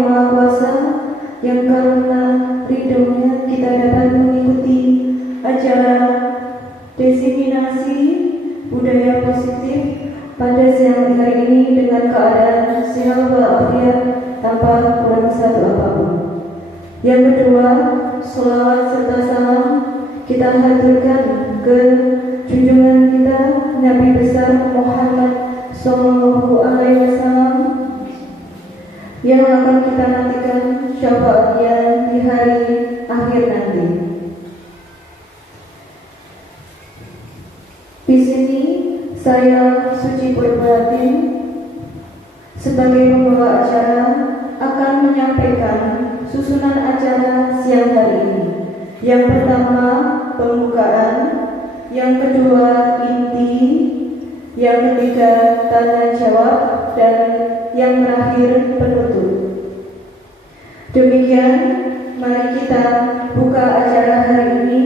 yang Maha Kuasa, yang karena ridhonya kita dapat mengikuti acara diseminasi budaya positif pada siang hari ini dengan keadaan sehat walafiat tanpa kurang satu apapun. Yang kedua, sholawat serta salam kita haturkan ke junjungan kita Nabi besar Muhammad Sallallahu Alaihi Wasallam yang akan kita nantikan syafaatnya di hari akhir nanti. Di sini saya Suci Berbatin sebagai pembawa acara akan menyampaikan susunan acara siang hari ini. Yang pertama pembukaan, yang kedua inti, yang ketiga tanya jawab, dan yang terakhir penutup. Demikian, mari kita buka acara hari ini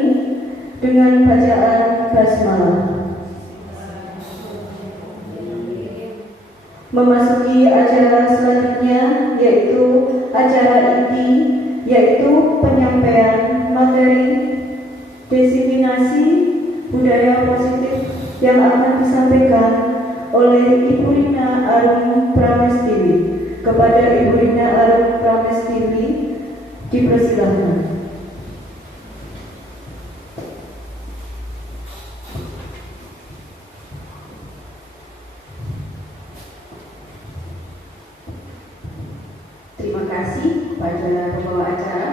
dengan bacaan basmalah. Memasuki acara selanjutnya yaitu acara inti, yaitu penyampaian materi diseminasi budaya positif yang akan disampaikan oleh Ibu Rina Arum Pramestiwi. Kepada Ibu Rina Arum Pramestiwi dipersilakan. Terima kasih kepada pembawa acara.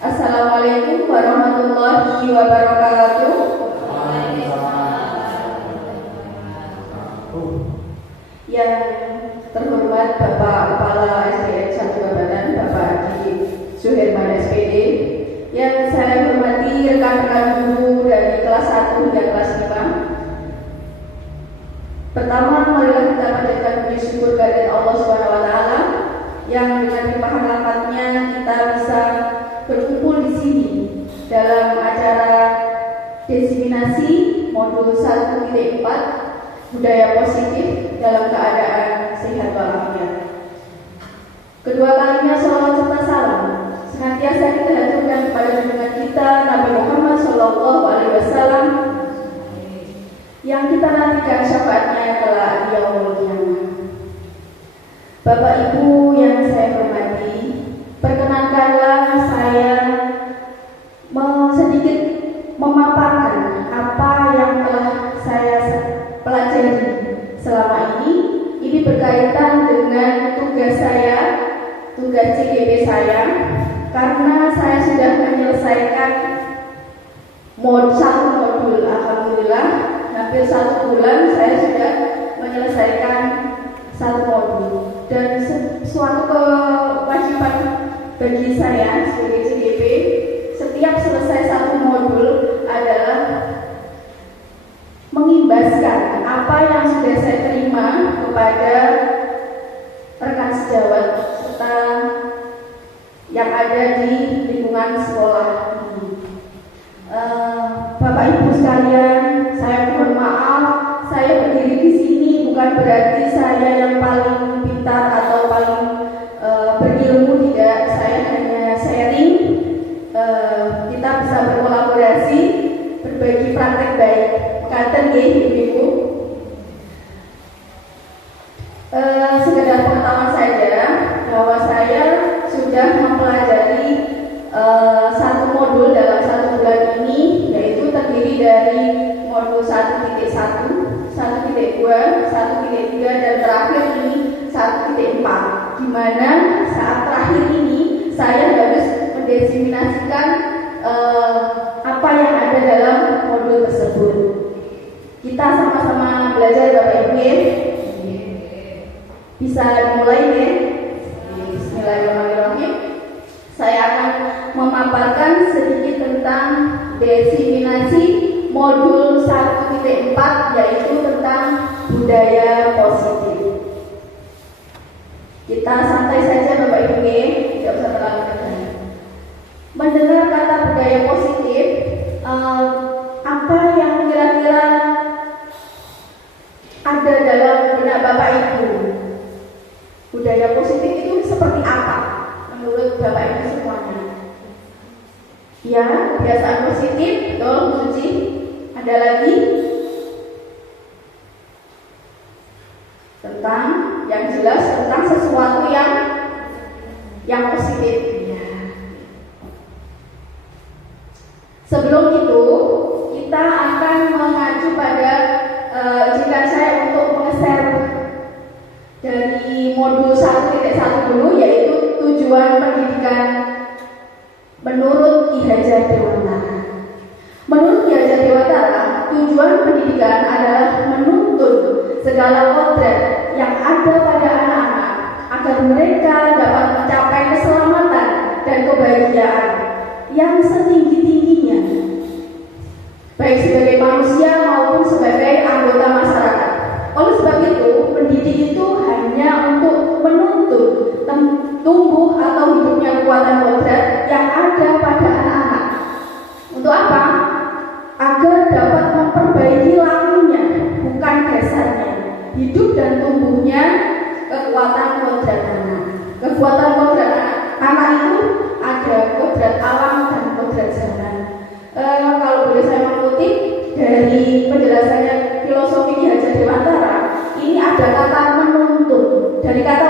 Assalamualaikum warahmatullahi wabarakatuh. Yang terhormat Bapak Kepala SDN 1 Babadan, Bapak Adi Suherman SPD. Yang saya hormati rekan-rekan guru dari kelas 1 hingga kelas 5. Pertama, marilah kita panjatkan puji syukur kehadirat Allah SWT yang dengan limpahan rahmatnya kita bisa berkumpul di sini dalam acara diseminasi modul 1.4 budaya positif dalam keadaan sehat walafiat. Kedua kalinya sholawat serta salam senantiasa kita haturkan kepada junjungan kita Nabi Muhammad Sallallahu Alaihi Wasallam yang kita nantikan syafaatnya kelak di yaumul qiyamah. Bapak Ibu yang saya hormati, perkenankanlah saya sedikit memaparkan apa yang telah saya pelajari selama ini. Ini berkaitan dengan tugas saya, tugas CGP saya, karena saya sudah menyelesaikan satu modul. Alhamdulillah, hampir 1 bulan saya sudah menyelesaikan satu modul. Dan suatu kewajiban bagi saya sebagai CGP, setiap selesai satu modul adalah mengimbaskan apa yang sudah saya terima kepada rekan sejawat serta yang ada di lingkungan sekolah ini. Bapak Ibu sekalian, saya mohon maaf, saya berdiri di sini bukan berarti saya yang paling pintar atau paling berilmu, tidak. Saya hanya sharing, kita bisa berkolaborasi, berbagi praktek baik. Katen nggih Ibu. Sekedar pengetahuan saja bahwa saya sudah mempelajari satu modul dalam 1 bulan ini, yaitu terdiri dari modul 1.1, 1.2, 1.3 dan terakhir ini 1.4, di mana saat terakhir ini saya harus mendiseminasikan apa yang ada dalam modul tersebut. Kita sama-sama belajar Bapak Ibu. Bisa dimulai ya. Bismillahirrahmanirrahim. Saya akan memaparkan sedikit tentang diseminasi modul 1.4, yaitu tentang budaya positif. Kita santai saja Bapak Ibu, tidak usah terlalu tegang. Mendengar kata budaya positif, apa yang kira-kira ada dalam benak Bapak Ibu? Budaya positif itu seperti apa? menurut Bapak Ibu semuanya? Ya, kebiasaan positif, betul Bu Suci. Ada lagi? Tentang yang jelas tentang sesuatu yang positif. Ya. Sebelum itu kita akan mengacu pada izinkan saya untuk meng-share dari modul 1.1 dulu, yaitu tujuan pendidikan menurut Ki Hajar Dewantara. Menurut Ki Hajar Dewantara, tujuan pendidikan adalah menuntun segala kodrat yang ada pada anak-anak agar mereka dapat mencapai keselamatan dan kebahagiaan yang setinggi-tingginya, baik sebagai manusia maupun sebagai anggota masyarakat. Oleh sebab itu, pendidik itu hanya untuk menuntun tumbuh atau hidupnya kekuatan kodrat yang ada pada anak-anak. Untuk apa? Agar dapat memperbaiki lakunya, bukan dasarnya. Hidup dan tumbuhnya kekuatan kodrat anak. Kekuatan kodrat anak itu ada kodrat alam dan kodrat zaman. Kalau boleh saya mengutip dari penjelasannya filosofi Ki Hajar Dewantara, ini ada kata menuntun. Dari kata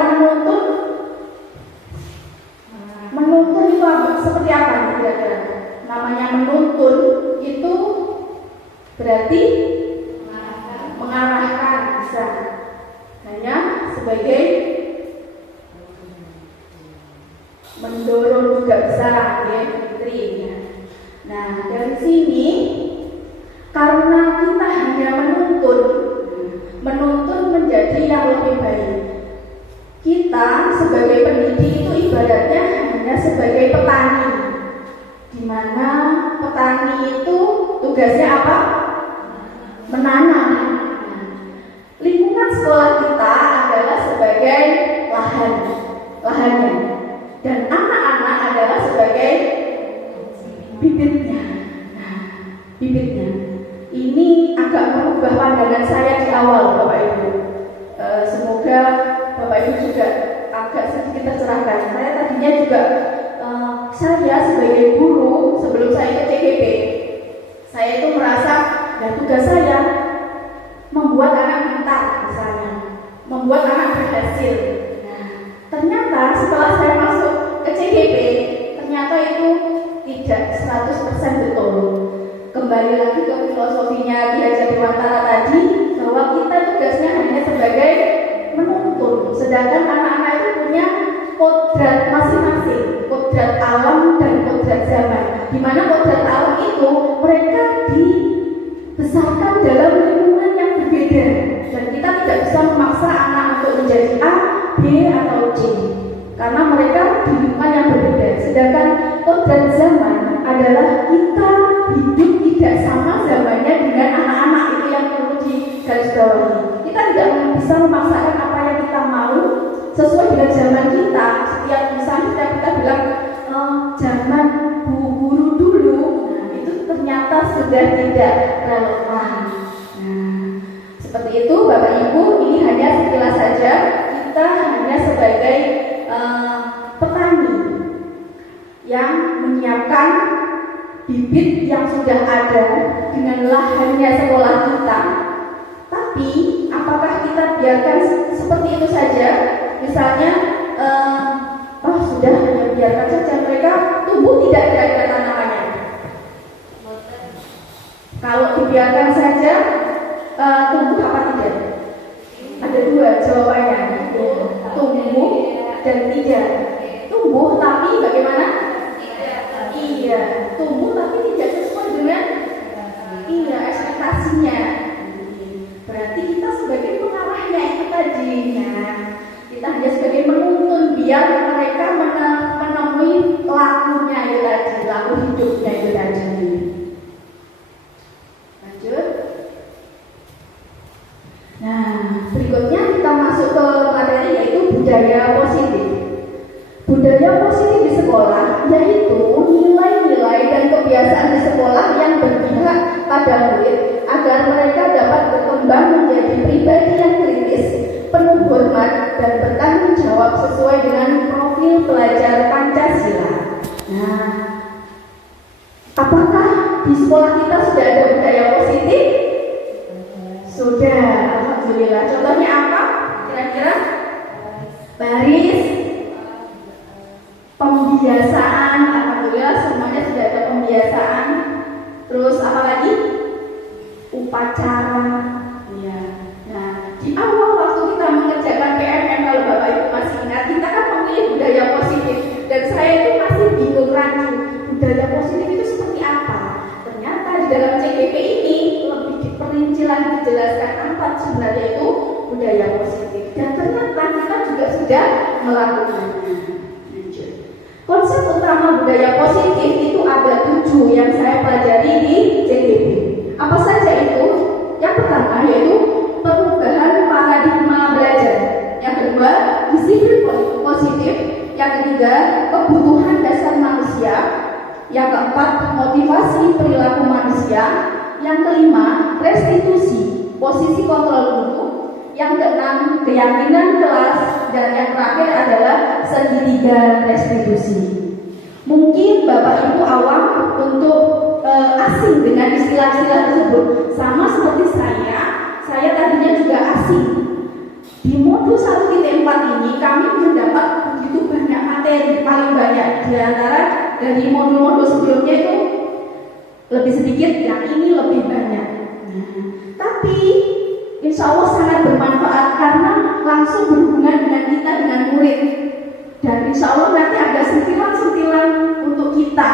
menuntun itu apa? Seperti apa kira-kira? Namanya menuntun itu berarti mengarahkan, bisa hanya sebagai mendorong juga bisa, ya Fitri. Nah, dari sini karena kita hanya menuntun menjadi yang lebih baik. Kita sebagai pendidik itu ibaratnya hanya sebagai petani, di mana petani itu tugasnya apa? Menanam. Lingkungan sekolah kita adalah sebagai lahannya, dan anak-anak adalah sebagai bibitnya. Bibitnya. Ini agak merubah pandangan saya di awal, Bapak Ibu. Semoga Bapak Ibu juga agak sedikit tercerahkan. Saya tadinya juga saya sebagai guru sebelum saya ke CGP, saya itu merasa tugas saya membuat anak pintar, misalnya membuat anak berhasil. Nah, ternyata setelah saya masuk ke CGP, ternyata itu tidak 100% betul. Kembali lagi ke filosofinya Ki Hajar Dewantara tadi, bahwa kita tugasnya hanya sebagai menuntun, sedangkan anak-anak itu punya kodrat masing-masing, kodrat alam dan kodrat zaman. Di mana kodrat alam itu mereka dibesarkan dalam lingkungan yang berbeda, dan kita tidak bisa memaksa anak untuk menjadi A, B atau C, karena mereka di lingkungan yang berbeda. Sedangkan kodrat zaman adalah kita hidup tidak sama zamannya dengan anak-anak, itu yang perlu digarisbawahi. Kita tidak bisa memaksakan apa yang kita mau sesuai dengan zaman kita. Setiap misalnya kita bilang zaman guru dulu, nah itu ternyata sudah tidak relevan. Nah, seperti itu Bapak Ibu, ini hanya sekilas saja. Kita hanya sebagai petani yang menyiapkan bibit yang sudah ada dengan lahannya sekolah kita. Tapi apakah kita biarkan seperti itu saja? Misalnya sudah hanya biarkan saja mereka tumbuh, tidak ada tanamannya. Kalau dibiarkan saja tumbuh apa tidak? Ada dua jawabannya, tumbuh dan tidak. Tumbuh tapi bagaimana? Iya, tumbuh tapi tidak sesuai dengan ekspektasinya. Berarti kita sebagai pengarahnya itu tadi, kita hanya sebagai menuntun biar mereka menemui lakunya itu tadi, laku hidupnya itu tadi. Lanjut. Nah, berikutnya kita masuk ke materi, yaitu budaya positif. Budaya positif di sekolah yaitu nilai-nilai dan kebiasaan di sekolah yang berpihak pada murid agar mereka dapat berkembang menjadi pribadi yang kritis, penuh hormat dan bertanggung jawab sesuai dengan profil pelajar di sekolah kita sudah ada budaya positif? Sudah, alhamdulillah. Contohnya apa? Kira-kira? Baris, pembiasaan, alhamdulillah semuanya sudah ada pembiasaan. Terus apa lagi? Upacara. Ya. Nah, di awal waktu kita mengerjakan PMM, kalau Bapak Ibu masih ingat, kita kan memilih budaya positif. Dan saya itu masih bingung rancu, budaya positif itu seperti apa? Ternyata di dalam CGP ini lebih diperinci lagi, dijelaskan apa sebenarnya itu budaya positif. Dan ternyata kita juga sudah melakukannya. Konsep utama budaya positif itu ada 7 yang saya pelajari di CGP. Apa saja itu? Yang pertama yaitu perubahan paradigma belajar. Yang kedua, disiplin positif. Yang ketiga, kebutuhan dasar manusia. Yang keempat, motivasi perilaku manusia. Yang kelima, restitusi, posisi kontrol guru. Yang keenam, keyakinan kelas. Dan yang terakhir adalah segitiga restitusi. Mungkin Bapak Ibu awam untuk asing dengan istilah-istilah tersebut. Sama seperti saya tadinya juga asing. Di modul 1.4 ini kami mendapat begitu banyak materi, paling banyak di antara dari modul-modul sebelumnya itu lebih sedikit, yang ini lebih banyak. Tapi insya Allah sangat bermanfaat karena langsung berhubungan dengan kita, dengan murid. Dan insya Allah nanti ada sentilan-sentilan untuk kita.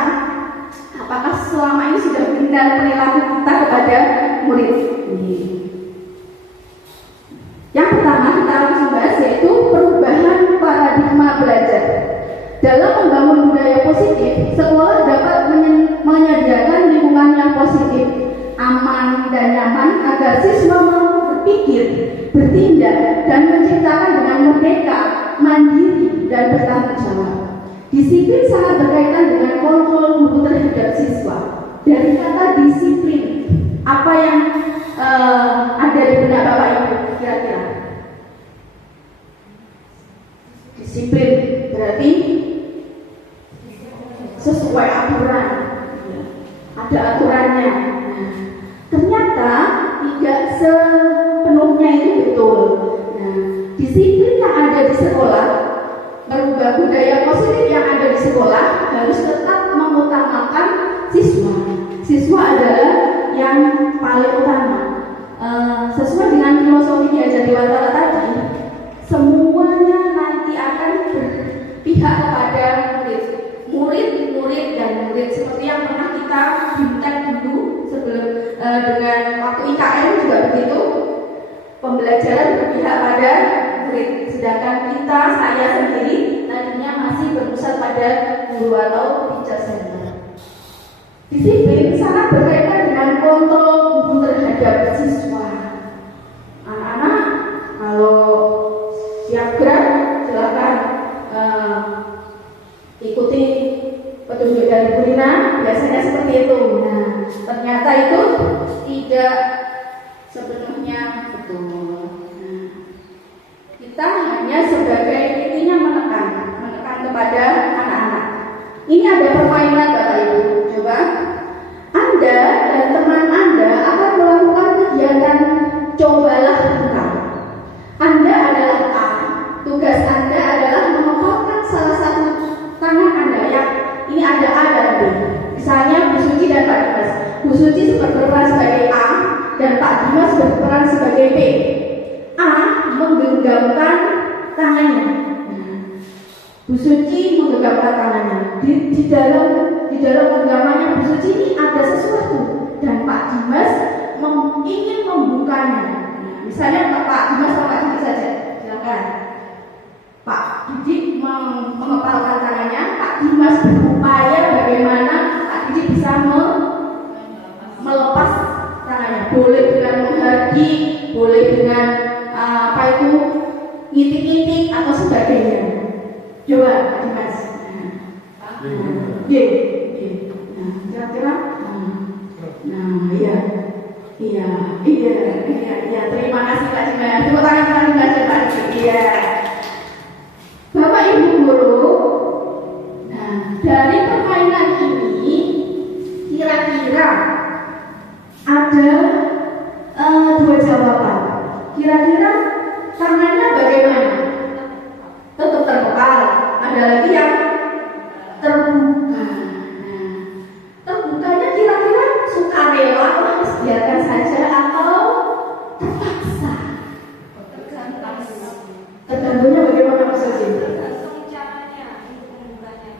Apakah selama ini sudah benar perilaku kita kepada murid? Yang pertama kita langsung bahas yaitu perubahan paradigma belajar. Dalam membangun budaya positif, sekolah dapat menyediakan lingkungan yang positif, aman dan nyaman agar siswa mampu berpikir, bertindak, dan menciptakan dengan merdeka, mandiri, dan bertanggung jawab. Disiplin sangat berkaitan dengan kontrol guru terhadap siswa. Dari kata disiplin, apa yang ada di benak Bapak Ibu kira-kira? Disiplin berarti sesuai aturan, ada aturannya. Ternyata tidak sepenuhnya itu betul. Disiplin yang ada di sekolah, merubah budaya positif yang ada di sekolah harus tetap mengutamakan siswa. Siswa adalah yang paling utama. Sesuai dengan filosofi Ki Dewantara tadi, semuanya nanti akan berpihak kepada murid, dan murid seperti yang pernah kita bimbingkan dulu sebelum dengan waktu IKN juga begitu. Pembelajaran berpihak pada murid, sedangkan saya sendiri nantinya masih berpusat pada guru atau teacher center. Disiplin sangat berkaitan dengan kontrol guru terhadap siswa. Anak-anak kalau siap gerak silakan ikuti petunjuk dari Bu Rina, biasanya seperti itu. Nah, ternyata itu tidak sepenuhnya betul. Nah, kita hanya sebagai intinya menekan kepada anak-anak. Ini ada permainan Bapak Ibu. Coba Anda dan teman Anda akan melakukan kegiatan cobalah buka. Anda adalah A. Tugas Anda adalah menempatkan salah satu tangan Anda yang ini ada A dan B. Misalnya Bu Suci dan Pak Dimas. Bu Suci berperan sebagai A dan Pak Dimas berperan sebagai B. A menggenggamkan tangannya. Bu Suci menggenggamkan tangannya. Di dalam genggamannya Bu Suci ini ada sesuatu dan Pak Dimas ingin membukanya. Misalnya Pak Dimas sama Pak Didik saja, silakan. Pak Didik mengepalkan tangannya, Pak Dimas berupaya bagaimana Pak Didik bisa melepas tangannya. Boleh dengan menghargi, boleh dengan ngitik-ngitik atau sebagainya. Coba Pak Dimas. Kira-kira. Iya. Terima kasih Pak Dimas. Tepuk tangan Pak Dimas dan Pak Didik. Iya. Bapak Ibu guru, dari permainan ini kira-kira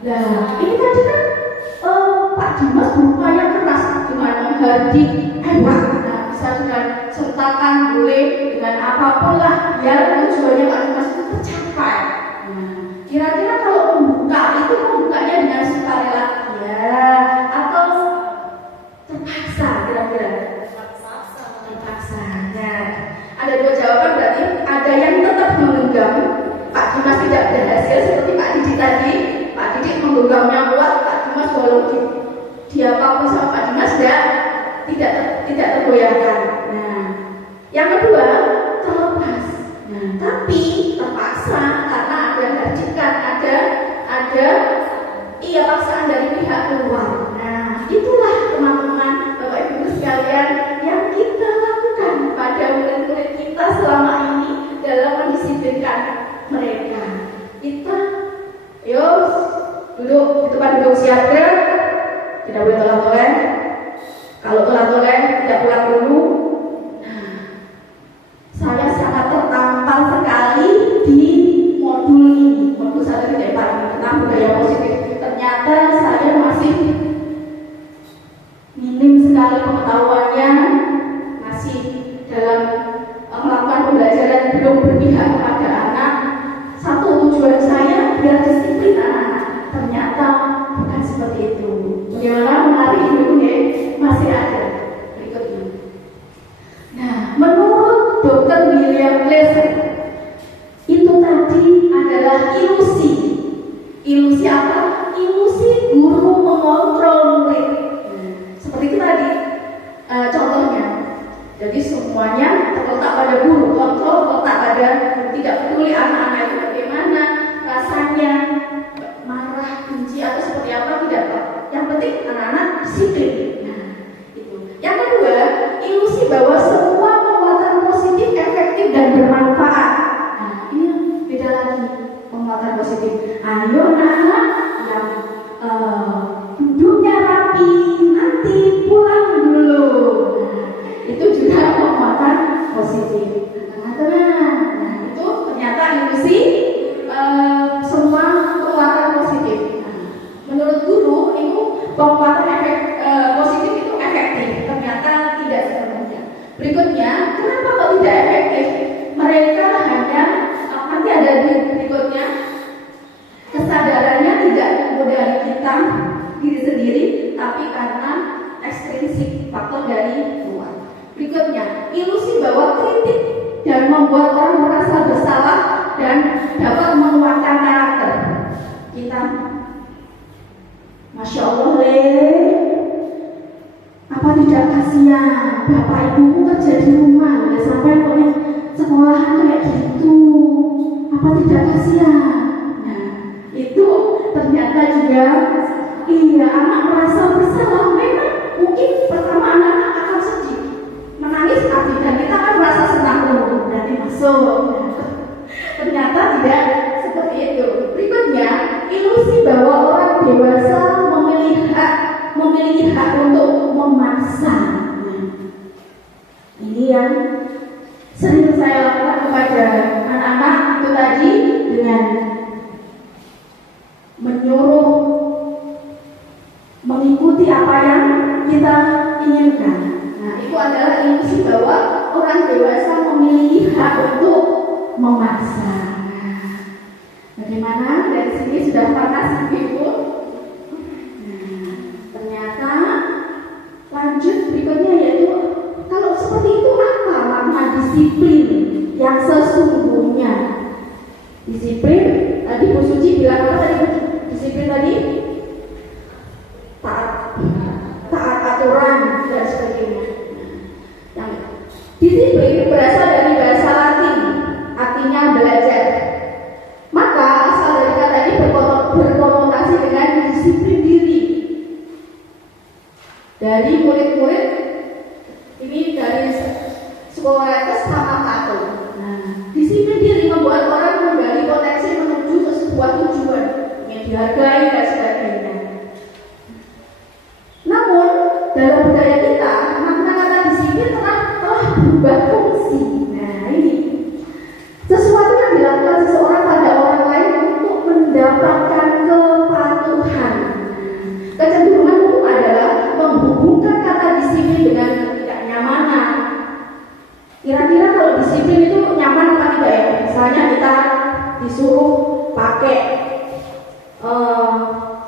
Nah, ini tadi kan Pak Dimas berupaya keras dengan menghardik hewan. Nah, bisa dengan sentakan, boleh dengan apapun lah, biar tujuannya Pak Dimas itu tercapai. Nah, kira-kira kalau membuka itu membukanya dengan sukarela ya atau terpaksa kira-kira? Terpaksa. Nah, ada dua jawaban berarti. Ada yang tetap menggenggam. Pak Dimas tidak berhasil seperti Pak Didik tadi. Pak Didik menggenggamnya kuat. Pak Dimas walaupun dia apa sama Pak Dimas tidak tergoyahkan. Nah, yang kedua terlepas. Nah, tapi terpaksa karena ada harjikan, ada paksaan dari pihak luar. Nah, itulah teman-teman, Bapak Ibu sekalian yang kita lakukan pada murid-murid kita selama ini dalam mendisiplinkan mereka. Kita, duduk di tempat duduk siaga, tidak boleh tolak-tolak. Kalau tolak-tolak tidak pulang dulu. Saya sangat tertampar sekali di modul ini, modul 1 ini tentang budaya positif. Ternyata saya masih minim sekali pengetahuannya, masih dalam melakukan pembelajaran belum berpihak kepada anak. Satu tujuan saya biar disiplin anak-anak, ternyata bukan seperti itu. Bagaimana menarik dulu ya, masih ada berikutnya. Nah, menurut Dr. William Glasser, itu tadi adalah ilusi. Ilusi apa? Ilusi guru mengontrol murid. Seperti itu tadi contohnya. Jadi semuanya terletak pada guru, kontrol terletak pada guru. Tidak peduli anak-anak itu bagaimana rasanya, marah, benci atau seperti apa, tidak tahu. Yang penting anak-anak disiplin. Nah, itu. Yang kedua, ilusi bahwa semua penguatan positif efektif dan bermanfaat. Nah, ini beda lagi penguatan positif. Ayo anak-anak yang duduknya rapi, nanti pulang dulu. Nah, itu juga penguatan positif. Nah, itu ternyata ilusi semua penguatan positif. Nah, menurut guru itu penguatan positif itu efektif. Ternyata tidak sepenuhnya. Berikutnya, kenapa kok tidak efektif? Mereka hanya nanti ada di berikutnya, kesadarannya tidak dari kita diri sendiri, tapi karena ekstrinsik, faktor dari luar. Berikutnya, ilusi bahwa kritik dan membuat orang merasa bersalah dan dapat menguatkan karakter kita. Masya Allah, apa tidak kasihan bapak ibumu kerja di rumah, udah sampai oleh sekolahan kayak gitu, apa tidak kasihan? Nah, itu ternyata juga anak merasa bersalah. Memang mungkin pertama anak akan sedih, menangis tapi dan kita kan merasa senang dulu, berarti masuk. Ternyata tidak seperti itu. Berikutnya, ilusi bahwa orang dewasa memiliki hak untuk memaksa. Ini yang sering saya lakukan kepada anak-anak itu tadi, dengan menyuruh mengikuti apa yang kita inginkan. Nah, itu adalah ilusi bahwa orang dewasa memiliki hak untuk memaksa. Nah, bagaimana dari sini sudah panas Ibu? Nah, ternyata lanjut berikutnya yaitu kalau seperti itu apa makna disiplin yang sesungguhnya? Disiplin tadi Bu Suci bilang apa tadi? Disiplin tadi taat aturan dan sebagainya. Yang disiplin berasal dari bahasa Latin, artinya belajar. Maka asal dari kata ini berkonotasi dengan disiplin diri. Dari murid-murid ini dari sekolah itu sama satu. Nah, disiplin diri membuat orang menggali potensi menuju ke sebuah tujuan yang dihargai dan sebagainya. Namun dalam budaya kita, makna kata disiplin telah berubah fungsi. Nah, ini sesuatu yang dilakukan seseorang pada orang lain untuk mendapatkan kepatuhan. disiplin itu nyaman apa tidak ya? Misalnya kita disuruh pakai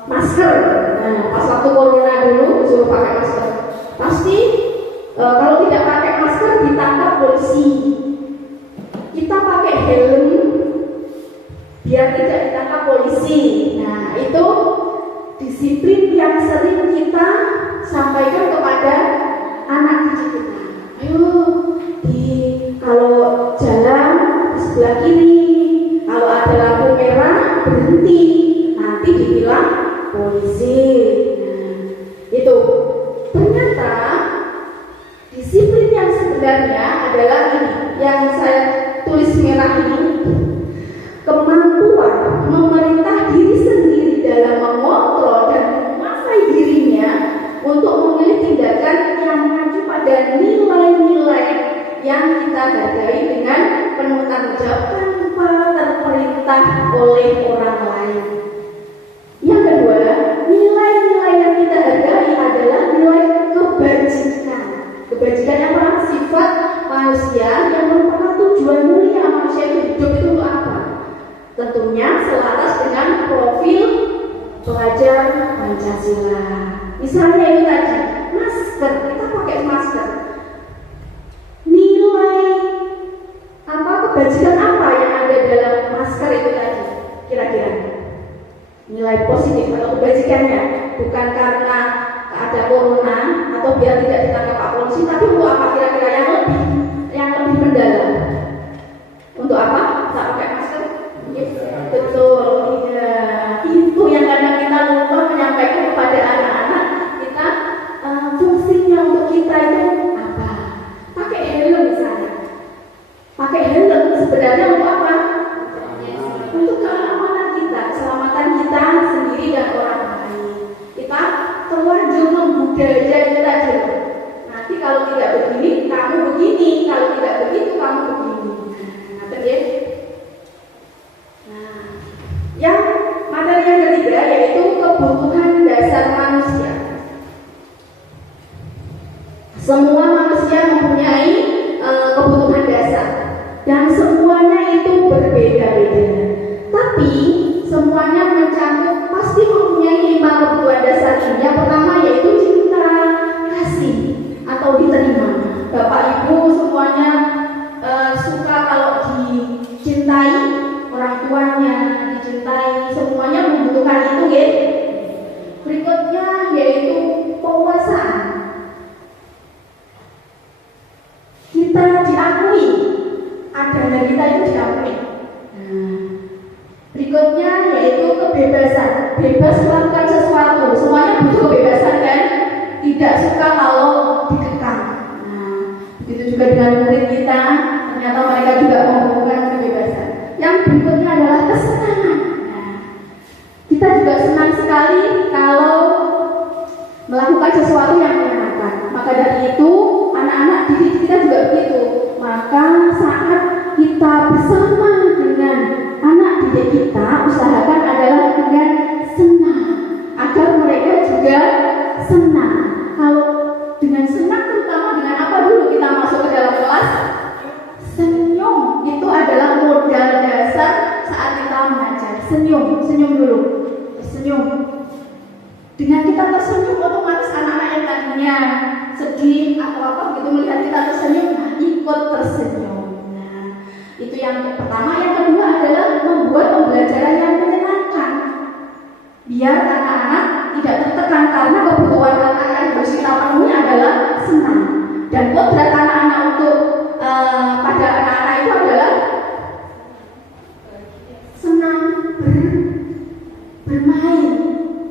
masker. Nah, pas waktu corona dulu disuruh pakai masker. Pasti kalau tidak pakai masker ditangkap polisi. Kita pakai helm biar tidak ditangkap polisi. Nah, itu disiplin yang sering kita sampaikan kepada anak didik kita. Ayo, kalau jalan di sebelah kiri, kalau ada lampu merah berhenti, nanti dibilang polisi. Nah, itu ternyata disiplin yang sebenarnya adalah ini yang saya tulis merah ini, kemampuan memerintah diri sendiri dalam mengontrol dan menguasai dirinya untuk memilih tindakan yang mengacu pada nilai-nilai yang kita hargai dengan penuh tanggung jawab tanpa terperintah oleh orang lain. Yang kedua, nilai-nilai yang kita hargai adalah nilai kebajikan. Kebajikan yang merupakan sifat manusia yang merupakan tujuan mulia manusia hidup itu untuk apa? Tentunya selaras dengan profil pelajar Pancasila. Misalnya itu tadi, masker, kita pakai masker. Nilai kebajikan apa yang ada dalam masker itu tadi? Kira-kira nilai positif atau kebajikannya bukan karena ada corona atau biar tidak ditangkap Pak Polisi, tapi untuk apa kira-kira yang lebih mendalam? Untuk apa? Tak pakai masker? Yes, betul. Ya, itu yang kadang kita lupa menyampaikan kepada anak-anak kita. Fungsinya untuk kita itu apa? Pakai helm misalnya. Pakai helm sebenarnya untuk apa? Untuk keamanan kita, keselamatan kita sendiri dan orang lain. Kita terlanjur membudaya kita aja. Nanti kalau tidak begini, kamu begini. Kalau tidak begitu, kamu begini. Nah, ya. Nah, yang materi yang ketiga yaitu kebutuhan dasar manusia. Semua manusia mempunyai kebutuhan dasar dan semuanya itu berbeda-beda. Tapi semuanya mencakup pasti mempunyai 5 kebutuhan dasar ini. Yang pertama yaitu cinta, kasih atau diterima. Bapak Ibu semuanya suka kalau dicintai, orang tuanya dicintai, semuanya membutuhkan itu ya. Berikutnya yaitu penguasaan. Kita diakui, adanya kita itu diakui. Berikutnya yaitu kebebasan, bebas melakukan sesuatu. Semuanya butuh kebebasan kan? Tidak suka kalau dikekang. Nah, begitu juga dengan murid kita, ternyata mereka juga membutuhkan kebebasan. Yang berikutnya adalah kesenangan. Nah, kita juga senang sekali kalau melakukan sesuatu yang menyenangkan. Maka dari itu, anak-anak didik kita juga begitu. Maka saat kita bersama dengan anak didik kita, usahakan adalah dengan senang, agar mereka juga senang. Kalau dengan senang, terutama dengan apa dulu kita masuk ke dalam kelas? Senyum. Itu adalah modal dasar saat kita mengajar. Senyum dulu. Senyum. Dengan kita tersenyum, otomatis anak-anak yang tadinya sedih atau apa begitu melihat kita tersenyum, ikut tersenyum. Nah, itu yang pertama. Yang kedua adalah membuat pembelajaran yang menyenangkan, biar anak-anak tidak tertekan, karena kebutuhan anak-anak yang harus kita penuhi adalah senang. Dan kodrat anak-anak untuk pada anak-anak itu adalah senang bermain.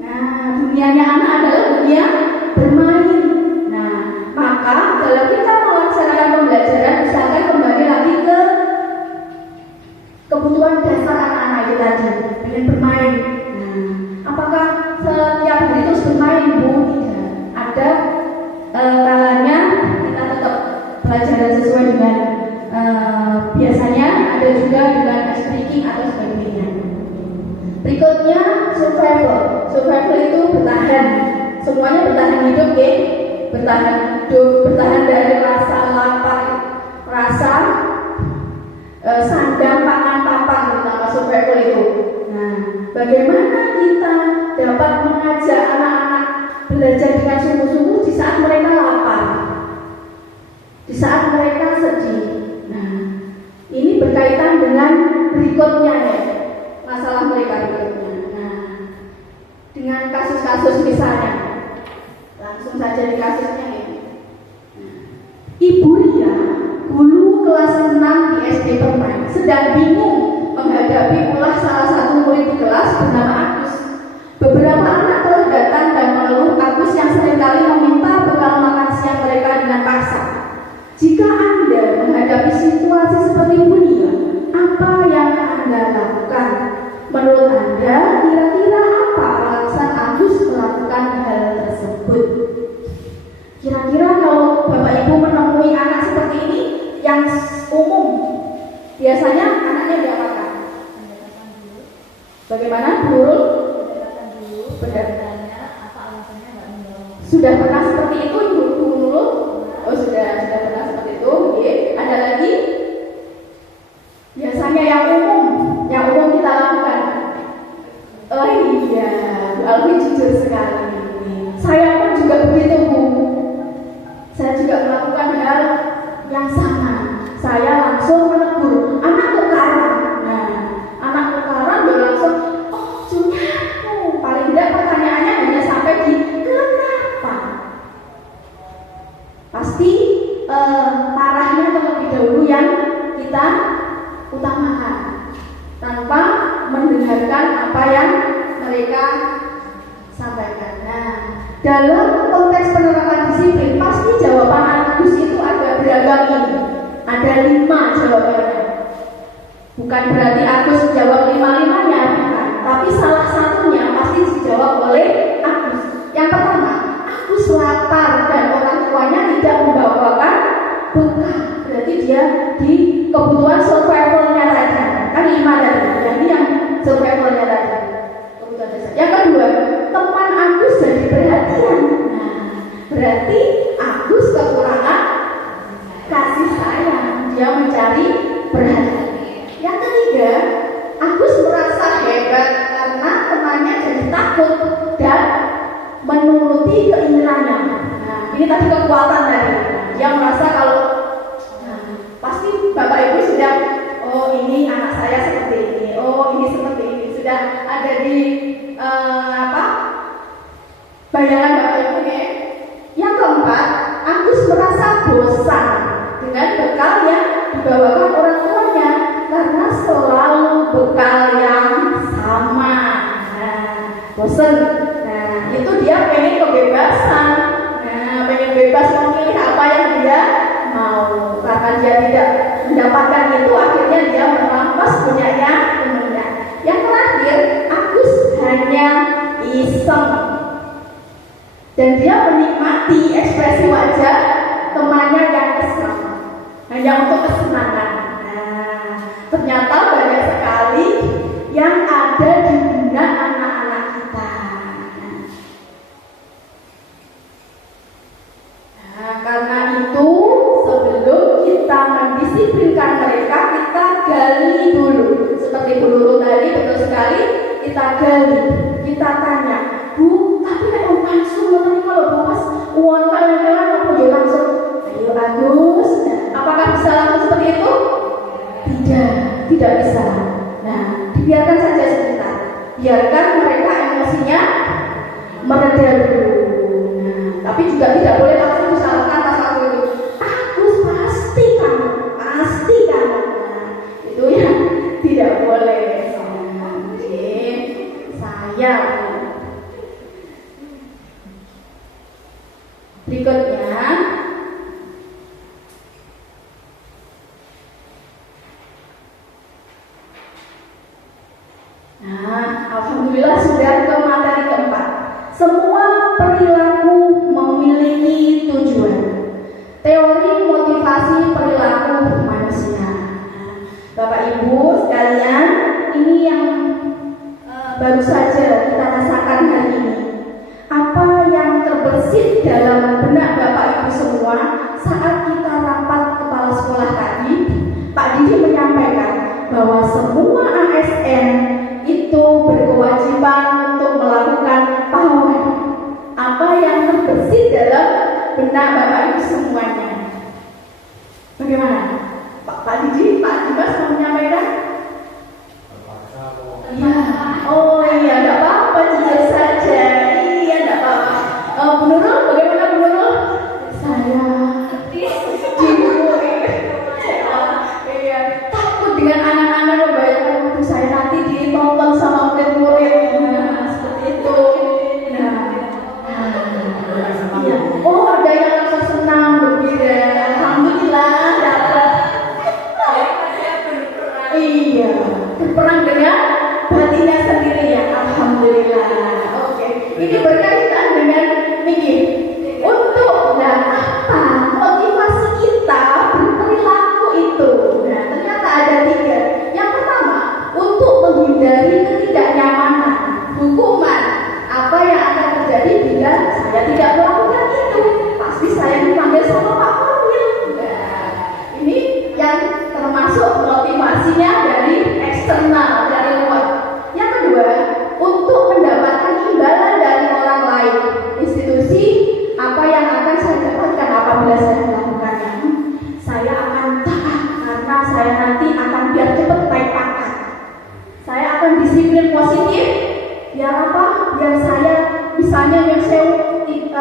Nah, dunianya anak adalah dunia bermain. Nah, maka dalam kita melaksanakan pembelajaran, misalkan kembali lagi ke kebutuhan dasar anak-anak itu tadi, ingin bermain. Nah, apakah setiap hari terus bermain? Bu, tidak. Ada kalanya kita tetap belajar sesuai dengan biasanya, ada juga dengan ice breaking atau sebagainya. Berikutnya survival. Survival itu bertahan. Semuanya bertahan hidup, ya. Bertahan hidup, bertahan dari rasa lapar, rasa sandang pangan papan nama survival itu. Nah, bagaimana kita dapat mengajak anak-anak belajar dengan sungguh-sungguh di saat mereka lapar, di saat mereka sedih. Nah, ini berkaitan dengan berikutnya ya, masalah mereka berikutnya. Nah, dengan kasus-kasus misalnya, langsung saja di kasusnya ini. Ibu Ria dulu kelas 6 di SD Permai sedang bingung menghadapi ulah salah satu murid di kelas bernama Agus. Beberapa anak telah datang dan mengeluh Agus yang seringkali meminta bekal makan siang mereka dengan paksa. Jika Anda menghadapi situasi seperti Bu Ria, apa yang Anda lakukan? Menurut Anda, kira-kira apa alasan Agus melakukan hal tersebut? Kira-kira kalau Bapak Ibu menemui anak seperti ini yang umum, biasanya anaknya diapakan? Bagaimana, Bu? Sudah pernah seperti itu, Ibu Nurul? Oh, sudah pernah seperti itu. Oke. Ada lagi? Biasanya yang umum kita lakukan. Oh iya, Bu Alwi jujur sekali. Saya pun juga begitu, Bu. Saya juga melakukan hal yang sama. Saya langsung menegur anak tukaran. Nah, anak tukaran dia langsung, oh Juniaku. Paling tidak pertanyaannya hanya sampai di kenapa. Pasti marahnya terlebih dahulu yang kita utamakan tanpa mendengarkan apa yang mereka sampaikan. Nah, dalam konteks penerapan disiplin, pasti jawaban Agus itu agak beragam ini. Ada 5 jawabannya. Bukan berarti Agus jawab 5-5-nya, bukan. Tapi salah satunya pasti dijawab oleh Agus. Yang pertama, Agus lapar dan orang tuanya tidak membawakan bekal. Berarti dia di kebutuhan survivalnya tadi. Kan 5 tadi. Jadi yang survivalnya tadi. Yang kedua, teman Agus jadi perhatian. Nah, berarti Agus kekurangan kasih sayang. Dia mencari perhatian. Yang ketiga, Agus merasa hebat karena temannya jadi takut dan menuruti keinginannya. Nah, ini tadi kekuatan tadi. Dia merasa kalau pasti Bapak Ibu sudah, oh ini anak saya seperti ini, oh ini seperti ini, sudah ada di bayangan Bapak Ibu ya. Yang keempat, Agus merasa bosan dengan bekal yang dibawakan orang tuanya karena selalu bekal yang sama. Nah, bosan. Nah, itu dia pengen kebebasan. Nah, pengen bebas memilih apa yang dia mau. Karena dia tidak mendapatkan itu, akhirnya dia merampas punyanya temannya. Yang terakhir, Agus hanya iseng dan dia menikmati ekspresi wajah temannya yang kesal hanya untuk kesenangan. Nah, ternyata banyak sekali yang ada di benak anak-anak kita. Nah, karena itu sebelum kita mendisiplinkan mereka, kita gali dulu. Seperti Bu Nurul tadi, betul sekali, kita gali, kita tanya, Bu, tapi kan langsung nanti kalau bawas uang kalian aku langsung, ayo Agus, apakah bisa langsung seperti itu? Tidak bisa. Nah, dibiarkan saja sebentar, biarkan mereka emosinya mereda dulu. Nah, tapi juga tidak boleh langsung disalahkan atas aku itu. Agus pasti kamu. Nah, itu yang tidak boleh. Saya berikutnya, alhamdulillah sudah ke materi keempat. Semua perilaku memiliki tujuan. Teori motivasi perilaku manusia. Bapak Ibu sekalian, ini yang baru saja kita rasakan hari ini. Apa yang terbersit dalam benak Bapak Ibu semua saat kita rapat kepala sekolah tadi, Pak Didi menyampaikan bahwa semua ASN itu berkewajiban untuk melakukan pawai. Apa yang terbesit dalam benak Bapak Ibu semuanya? Bagaimana? Pak Didi, Pak Dimas mau menyampaikan? Ya, oh iya, tidak apa-apa, jujur saja. Iya, tidak apa-apa. Bu Nurul, bagaimana Bu Nurul? Saya iya, takut dengan anak-anak membayangkan waktu saya nanti ditonton sama murid-murid. Nah, seperti itu. Iya. Oh, ada yang langsung senang gembira. Alhamdulillah dapat. Iya, berperang dengan batinnya sendiri ya. Alhamdulillah. Oke. Ini berkaitan dengan ini. Untuk apa motivasi kita berperilaku itu? Nah, ternyata ada 3. Yang pertama, untuk menghindari ketidaknyamanan, hukuman. Apa yang akan terjadi bila saya tidak melakukan itu? Pasti saya dipanggil sama Pak Korwil. Nah, ini yang termasuk motivasinya dari eksternal, dari luar. Yang kedua, untuk mendapatkan imbalan dari orang lain, institusi. Apa yang akan saya dapatkan apabila saya melakukannya? Saya akan taat karena saya nanti akan biar cepat naik pangkat. Saya akan disiplin positif. Biar apa? Biar saya misalnya yang saya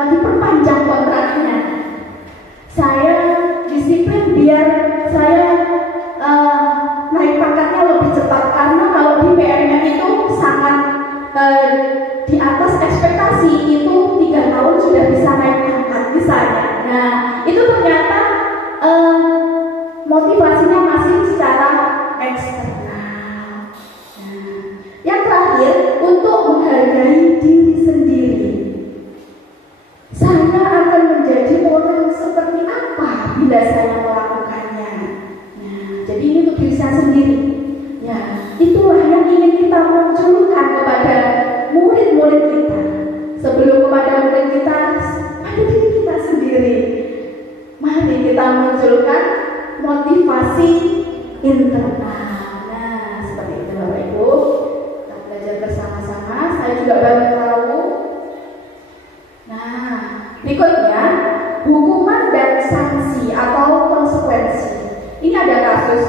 diperpanjang kontraknya. Saya disiplin biar saya naik pangkatnya lebih cepat, karena kalau di PMN itu sangat di atas ekspektasi, itu 3 tahun sudah bisa naik pangkat misalnya. Nah, itu ternyata motivasinya masih secara eksternal. Yang terakhir, untuk menghargai diri sendiri. Saya akan menjadi orang seperti apa bila saya melakukannya. Nah, jadi ini untuk diri saya sendiri. Ya, itulah yang ingin kita munculkan kepada murid-murid kita. Sebelum kepada murid kita, pada diri kita sendiri. Mari kita munculkan motivasi internal. Nah, seperti itu Bapak Ibu. Kita belajar bersama-sama. Saya juga baru tahu. Nah, berikutnya hukuman dan sanksi atau konsekuensi. Ini ada kasus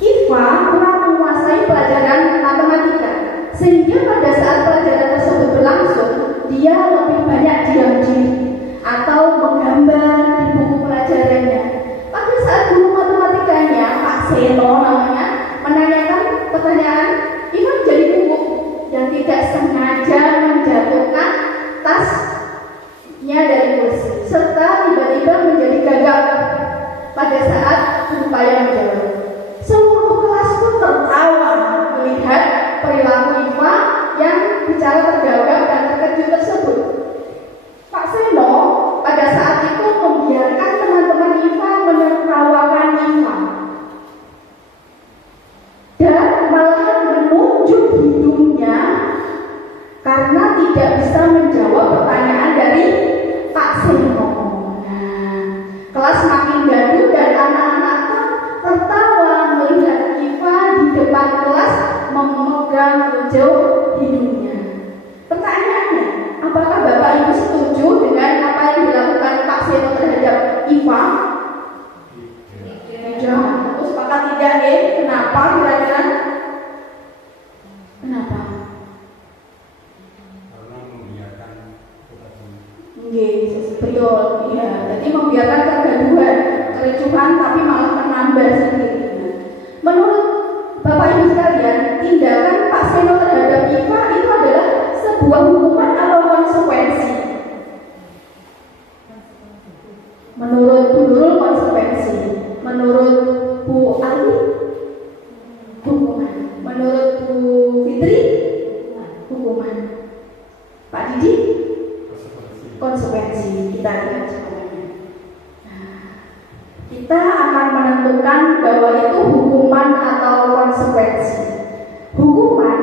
Iva kurang menguasai pelajaran matematika, sehingga pada saat pelajaran tersebut berlangsung, dia lebih banyak diam diri atau menggambar di buku pelajarannya. Pada saat guru matematikanya, Pak Seno namanya, menanyakan pertanyaan, Iva jadi gugup dan tidak sengaja menjatuhkan tasnya dari kursi, serta tiba-tiba menjadi gagap pada saat berupaya menjawab. Seluruh kelas pun tertawa melihat perilaku Iva yang bicara tergagap dan terkejut tersebut. Pak Seno pada saat itu membiarkan teman-teman Iva menertawakan Iva dan malah menunjuk hidungnya karena tidak bisa menjawab pertanyaan dari Pak Seno. Nah, kelas makin gaduh dan anak-anak tertawa melihat Iva di depan kelas memegang ujung hidungnya. Pertanyaannya, apakah Bapak Ibu setuju dengan apa yang dilakukan Pak Seno terhadap Iva? Tidak. Terus sepakat tidak ya? Kenapa kira-kira? Kenapa? Karena membiarkan betul. Ya, jadi membiarkan kegaduhan, kericuhan, tapi malah menambah sendiri. Menurut Bapak Ibu sekalian, tindakan Pak Seno terhadap Iva itu adalah sebuah hukuman atau konsekuensi? Menurut Bu Nurul konsekuensi, menurut Bu Ali hukuman, menurut Bu Fitri hukuman, Pak Didi konsekuensi. Kita lihat jawabannya. Kita akan menentukan bahwa itu hukuman atau konsekuensi. Hukuman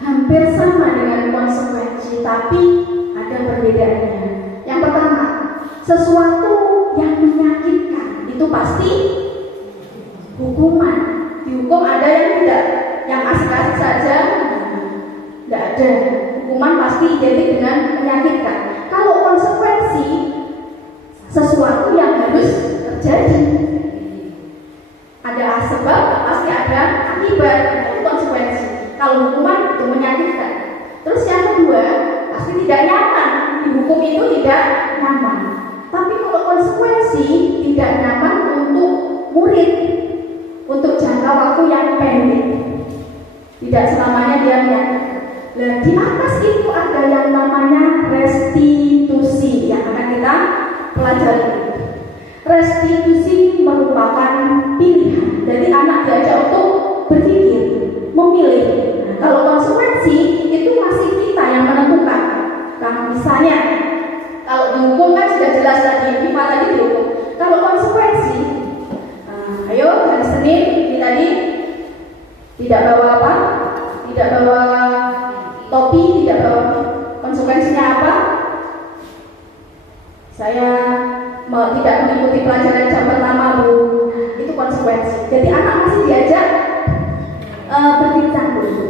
hampir sama dengan konsekuensi, tapi ada perbedaannya. Yang pertama, sesuatu yang menyakitkan itu pasti hukuman. kasih saja nggak ada. Hukuman pasti identik dengan menyakitkan. Kalau konsekuensi sesuatu yang harus terjadi, ada sebab pasti ada akibat, itu konsekuensi. Kalau hukuman itu menyakitkan. Terus yang kedua, pasti tidak nyaman. Dihukum itu tidak nyaman. Tapi kalau konsekuensi tidak nyaman untuk murid, untuk jangka waktu yang pendek, tidak selamanya dia menyakitkan. Nah, di atas itu ada yang namanya restitusi yang akan kita pelajari. Restitusi merupakan pilihan. Jadi anak diajak untuk berpikir, memilih. Nah, kalau konsekuensi itu masih kita yang menentukan. Nah, misalnya kalau dihukum kan sudah jelas tadi, Viva tadi dihukum. Kalau konsekuensi, ayo hari Senin ini tadi tidak bawa apa? Tidak bawa topi, tidak bawa. Konsekuensinya apa? Saya tidak mengikuti pelajaran jam pertama, Bu. Itu konsekuensi. Jadi anak masih diajak berbincang dulu.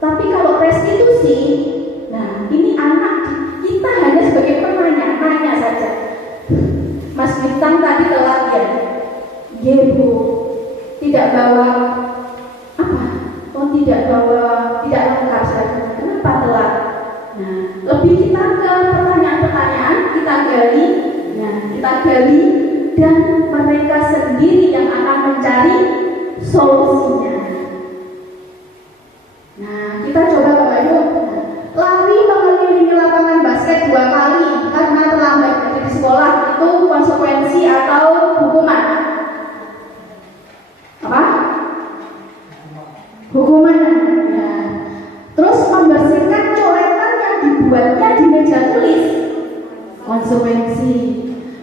Tapi kalau restitusi, nah ini anak kita hanya sebagai penanya, nanya saja. Mas Bintang tadi telat ya? Iya, Bu. Tidak bawa apa? Oh, tidak lengkap saja. Kenapa telat? Nah, lebih kita ke pertanyaan-pertanyaan, kita gali. Nah, kita gali dan mereka sendiri yang akan mencari solusinya. Nah, kita coba Bapak Ibu. Lari mengelilingi lapangan basket 2 kali karena terlambat di sekolah, itu konsekuensi atau hukuman? Apa? Hukuman. Ya. Terus membersihkan coretan yang dibuatnya di meja tulis, konsekuensi.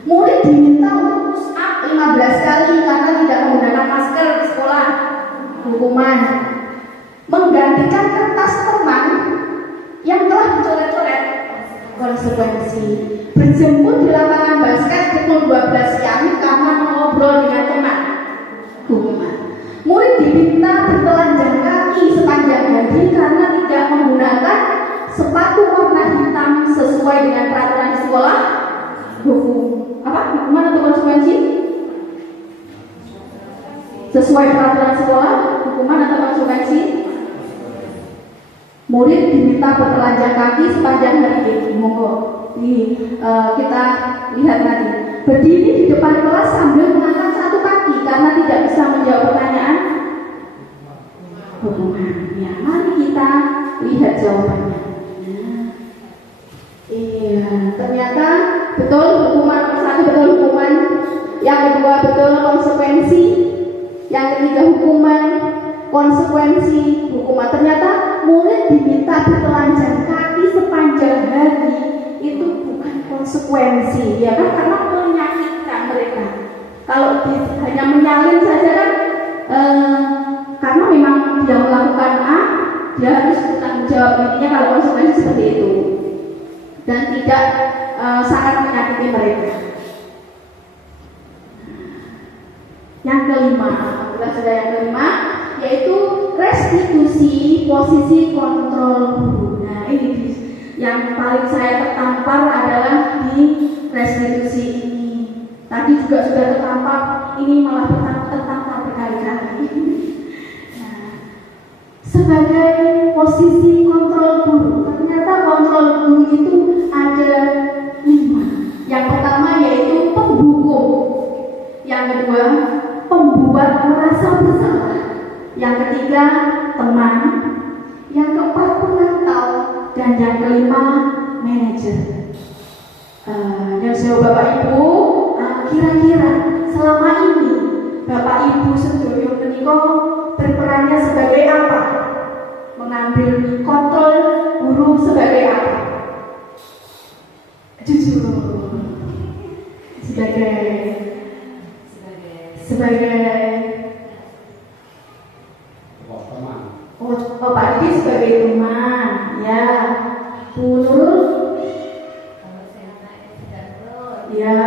Murid diminta untuk push up 15 kali karena tidak menggunakan masker di sekolah, hukuman. Menggantikan kertas teman yang telah dicoret-coret, konsekuensi. Berjemput di lapangan basket pukul 12 siang karena mengobrol dengan teman, hukuman. Murid diminta bertelanjang kaki sepanjang hari karena tidak menggunakan sepatu warna hitam sesuai dengan peraturan sekolah, hukum. Apa? Hukuman atau konsekuensi? Sesuai peraturan sekolah, hukuman atau konsekuensi? Murid diminta bertelanjang kaki sepanjang hari. Monggo. Kita lihat tadi. Berdiri di depan kelas sambil mengangkat satu kaki karena tidak bisa menjawab pertanyaan, hukuman. Ya, mari kita lihat jawabannya. Iya, ternyata betul hukuman. Satu betul hukuman, yang kedua betul konsekuensi, yang ketiga hukuman, konsekuensi, hukuman. Ternyata murid diminta bertelanjang kaki sepanjang hari itu bukan konsekuensi, ya kan? Karena menyakitkan mereka. Kalau hanya menyalin saja kan, karena memang dia melakukan A, dia harus bertanggung jawab. Intinya kalau konsekuensi seperti itu dan tidak sangat menyakiti mereka. Yang kelima, sudah yang kelima, yaitu restitusi posisi kontrol guru. Nah, ini yang paling saya tertampar adalah di restitusi ini. Tadi juga sudah tertampar, ini malah tertampar berkali-kali. Nah, sebagai posisi kontrol guru, ternyata kontrol guru itu ada 5. Yang pertama yaitu penghukum, yang kedua pembuat merasa bersalah, yang ketiga teman, yang keempat penantau, dan yang kelima manajer. Yang jauh Bapak Ibu, kira-kira selama ini Bapak Ibu sedoyo menika berperannya sebagai apa? Mengambil kontrol guru sebagai apa? Jujur, sebagai oh Pak Didi sebagai teman, ya. Bu Nurul, ya.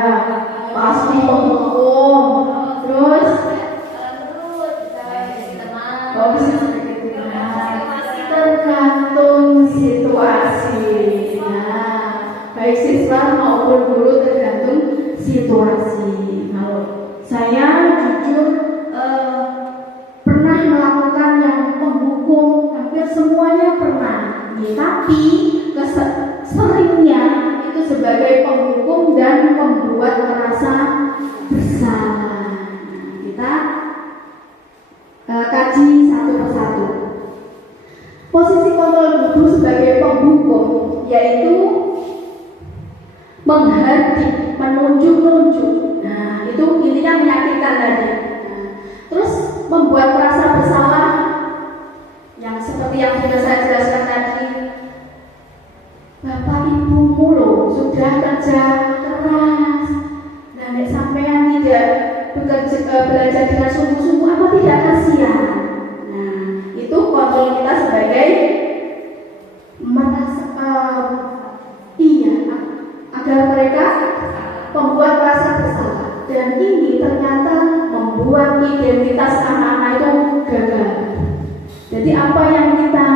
Pak Asmi penghukum, terus oh bisa sebagai teman. situasi. Nah, baik siswa maupun guru tergantung situasi. Kalau saya jujur pernah melakukan yang menghukum, hampir semuanya pernah. Tapi seringnya itu sebagai penghukum dan membuat merasa bersalah. Kita kaji satu persatu. Posisi kontrol guru sebagai penghukum yaitu menghardik, menunjuk-nunjuk. Nah, itu intinya menyakitkan tadi. Nah, terus membuat merasa bersalah yang seperti yang sudah saya jelaskan tadi. Bapak ibumu loh sudah kerja keras, nenek sampean tidak belajar dengan sungguh-sungguh, apa tidak kasihan? Nah, itu kontrol kita sebagai merasa agar mereka membuat rasa bersalah, dan ini ternyata membuat identitas anak-anak itu gagal. Jadi apa yang kita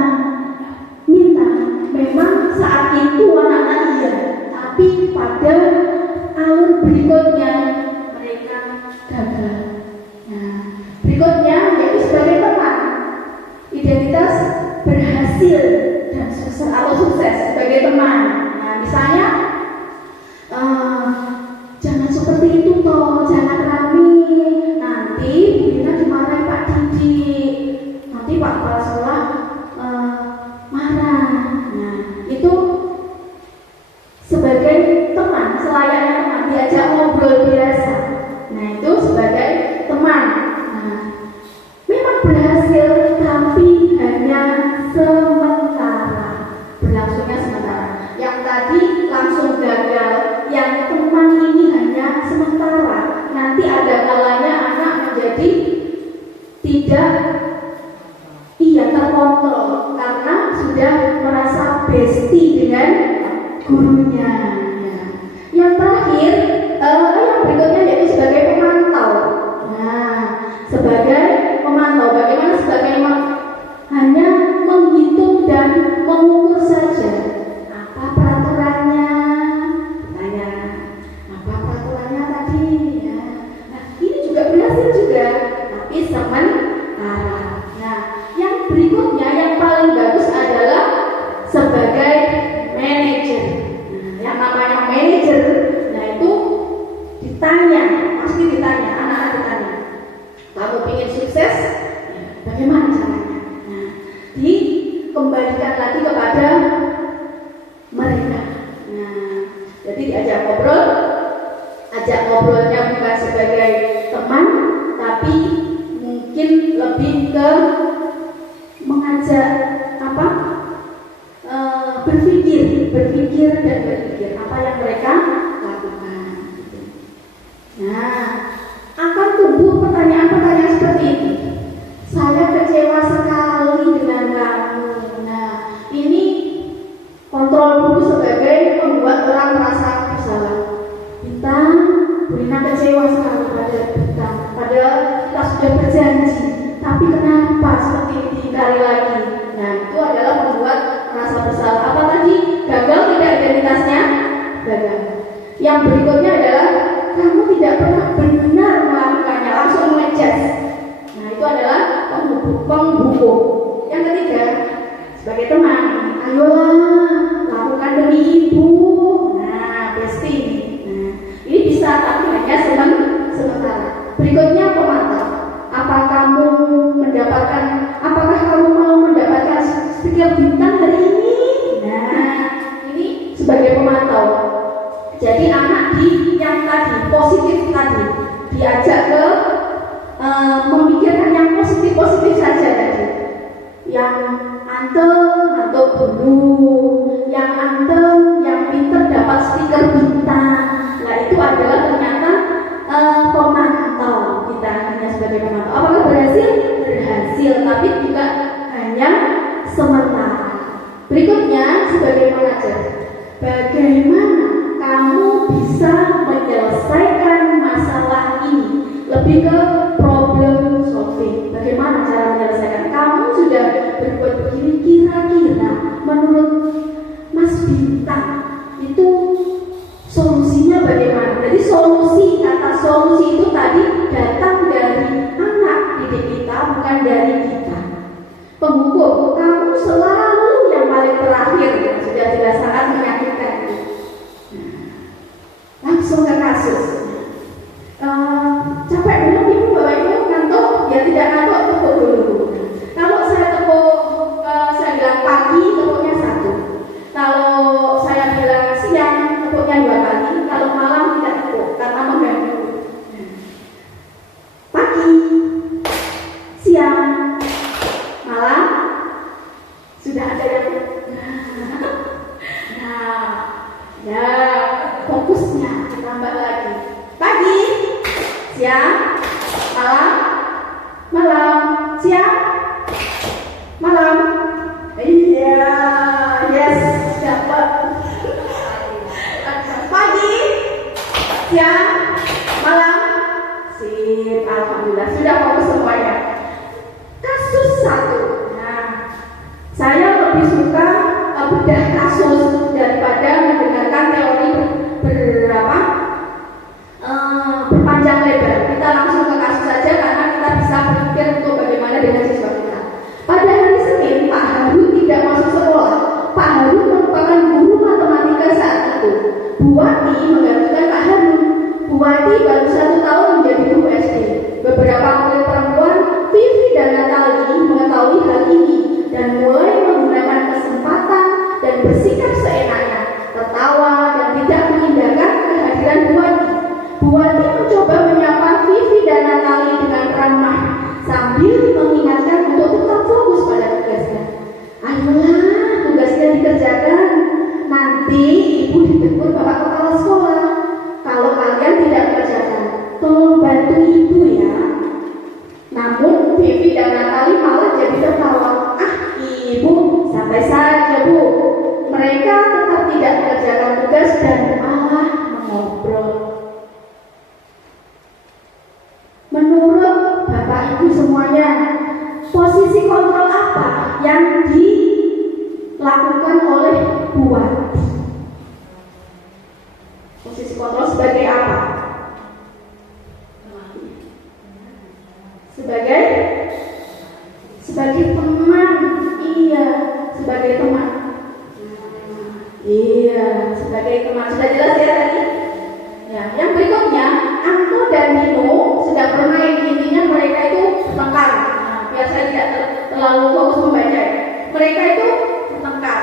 minta memang saat itu anak-anak iya, tapi pada alur berikutnya mereka gagal. Nah, berikutnya yaitu sebagai teman, identitas berhasil dan sukses atau sukses sebagai teman. Nah, misalnya jangan seperti itu toh, jangan rame, nanti Bina dimarahin Pak Didik, nanti Pak Kepala Sekolah marah. Nah, itu sebagai teman, selayaknya teman, diajak ngobrol biasa. Nah, itu sebagai teman. Nah, memang berhasil, tapi hanya sementara, berlangsungnya sementara. Yang tadi langsung gagal, yang teman ini hanya sementara. Nanti ada kalanya anak menjadi tidak terkontrol karena sudah merasa bestie dengan gurunya. Yang terakhir, yang berikutnya yaitu sebagai pemantau. Nah, sebagai pemantau, bagaimana sebagai hanya menghitung dan mengukur saja. Apa peraturannya? Tanya, apa peraturannya tadi? Ya. Nah, ini juga berhasil juga, tapi sementara. Nah, yang berikutnya yang paling bagus adalah sebagai manajer. Nah, yang namanya manajer, nah itu ditanya, pasti ditanya, anak-anak ditanya, kamu ingin sukses? Ya, bagaimana caranya? Nah, dikembalikan lagi kepada mereka. Nah, jadi diajak ngobrol, ajak ngobrolnya bukan sebagai teman, tapi mungkin lebih ke mengajak berpikir apa yang mereka lakukan. Nah, akan tumbuh pertanyaan-pertanyaan seperti ini. Saya kecewa sekali dengan kamu. Nah, ini kontrol guru sebagai membuat orang merasa bersalah. Bintang, Brina kecewa sekali pada Bintang. Padahal kita sudah berjanji, tapi kenapa seperti ini kali lagi? Nah, itu adalah membuat merasa bersalah. Apa tadi? Gagal tidak identitasnya? Gagal. Yang berikutnya adalah kamu tidak pernah benar melakukannya, langsung ngejudge. Nah, itu adalah penghukum. Yang ketiga, sebagai teman, ayolah lakukan demi ibu. Nah, bestie. Nah, ini bisa tapi hanya sementara. Berikutnya pemantau. Apakah kamu mau mendapatkan stiker bintang hari ini? Nah, ini sebagai pemantau. Jadi anak yang tadi positif tadi diajak ke memikirkan yang positif saja tadi. Yang anteng dulu, yang pinter dapat stiker bintang. Nah, itu adalah ternyata pemantau. Kita hanya sebagai pemantau. Apakah berhasil? Berhasil, tapi juga hanya sementara. Berikutnya sebagai pengajar, bagaimana kamu bisa menyelesaikan masalah ini? Lebih ke problem solving. Bagaimana cara menyelesaikan? Kamu sudah berbuat begini, kira-kira menurut solusi itu tadi datang dari anak didik kita, bukan dari kita. Penghukum, kamu selalu yang paling terakhir, sudah jelas sangat menyakitkan. Langsung ke kasus. Capek belum ibu, bapak ibu ngantuk? Ya tidak ngantuk, tepuk dulu. Kalau saya tepuk, saya bilang pagi, tepuknya 1. Kalau saya bilang siang, tepuknya 2 kali. Kalau malam tidak tepuk, karena mengganggu. Pagi, siang, malam, sudah ada yang ya fokusnya ditambah lagi. Pagi, siang, malam, malam, siang, malam. Iya, yes, dapat. Pagi, siang, malam, sip, alhamdulillah sudah fokus semuanya. Kasus 1. Nah, saya lebih suka bedah kasus daripada mendengarkan teori berpanjang lebar. Kita langsung ke kasus saja karena kita bisa berpikir untuk bagaimana dengan siswa kita. Pada hari Senin, Pak Harun tidak masuk sekolah. Pak Harun merupakan guru matematika saat itu. Bu Wati menggantikan Pak Harun. Bu Wati baru 1 tahun menjadi guru SD. Beberapa murid perempuan, Vivi dan Natali, mengetahui hal ini dan mulai menggunakan kesempatan dan bersikap seenaknya, tertawa dan tidak mengindahkan kehadiran Bu Wati. Bu Wati mencoba menyapa Vivi dan Natali dengan ramah sambil mengingatkan untuk tetap fokus pada tugasnya. Ayolah, tugasnya dikerjakan. Nanti ibu ditegur bapak kepala sekolah. Kalau kalian tidak mengerjakan, tolong bantu ibu ya. Namun Vivi dan Natali malah jadi tertawa. Ibu, santai saja bu. Mereka tetap tidak mengerjakan tugas dan malah mengobrol. Menurut bapak ibu semuanya, posisi kontrol apa yang dilakukan oleh Bu Wati? Posisi kontrol sebagai apa? Sebagai teman. Iya, sebagai teman. Iya, sebagai teman. Sudah jelas ya tadi? Ya, yang berikutnya, Anto dan Nino sedang bermain. Intinya mereka itu bertengkar. Nah, biar saya tidak terlalu fokus membaca. Mereka itu bertengkar.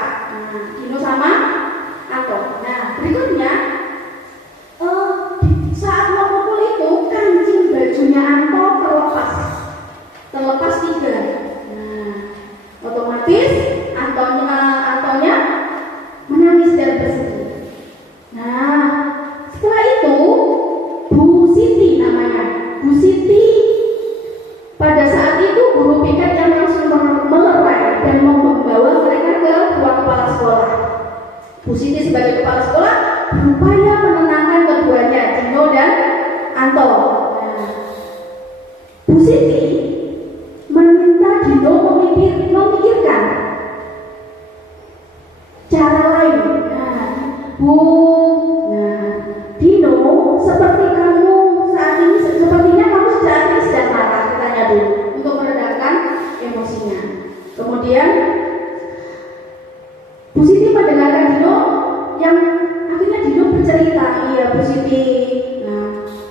Nino sama Anto. Nah, berikutnya, saat mau pukul itu, kancing bajunya Anto terlepas 3. Nah, otomatis Antonya menangis dan bersedih. Nah, setelah itu Bu Siti namanya. Bu Siti pada saat itu guru piket yang langsung melerai dan membawa mereka ke ruang kepala sekolah. Bu Siti sebagai kepala sekolah berupaya menenangkan keduanya, Dino dan Anto. Nah, Bu Siti meminta Dino memikirkan cara lain. Dino, sepertinya kamu saat ini sedang marah, katanya dulu, untuk meredakan emosinya. Kemudian Bu Siti mendengarkan Dino, yang akhirnya Dino bercerita. Iya, Bu Siti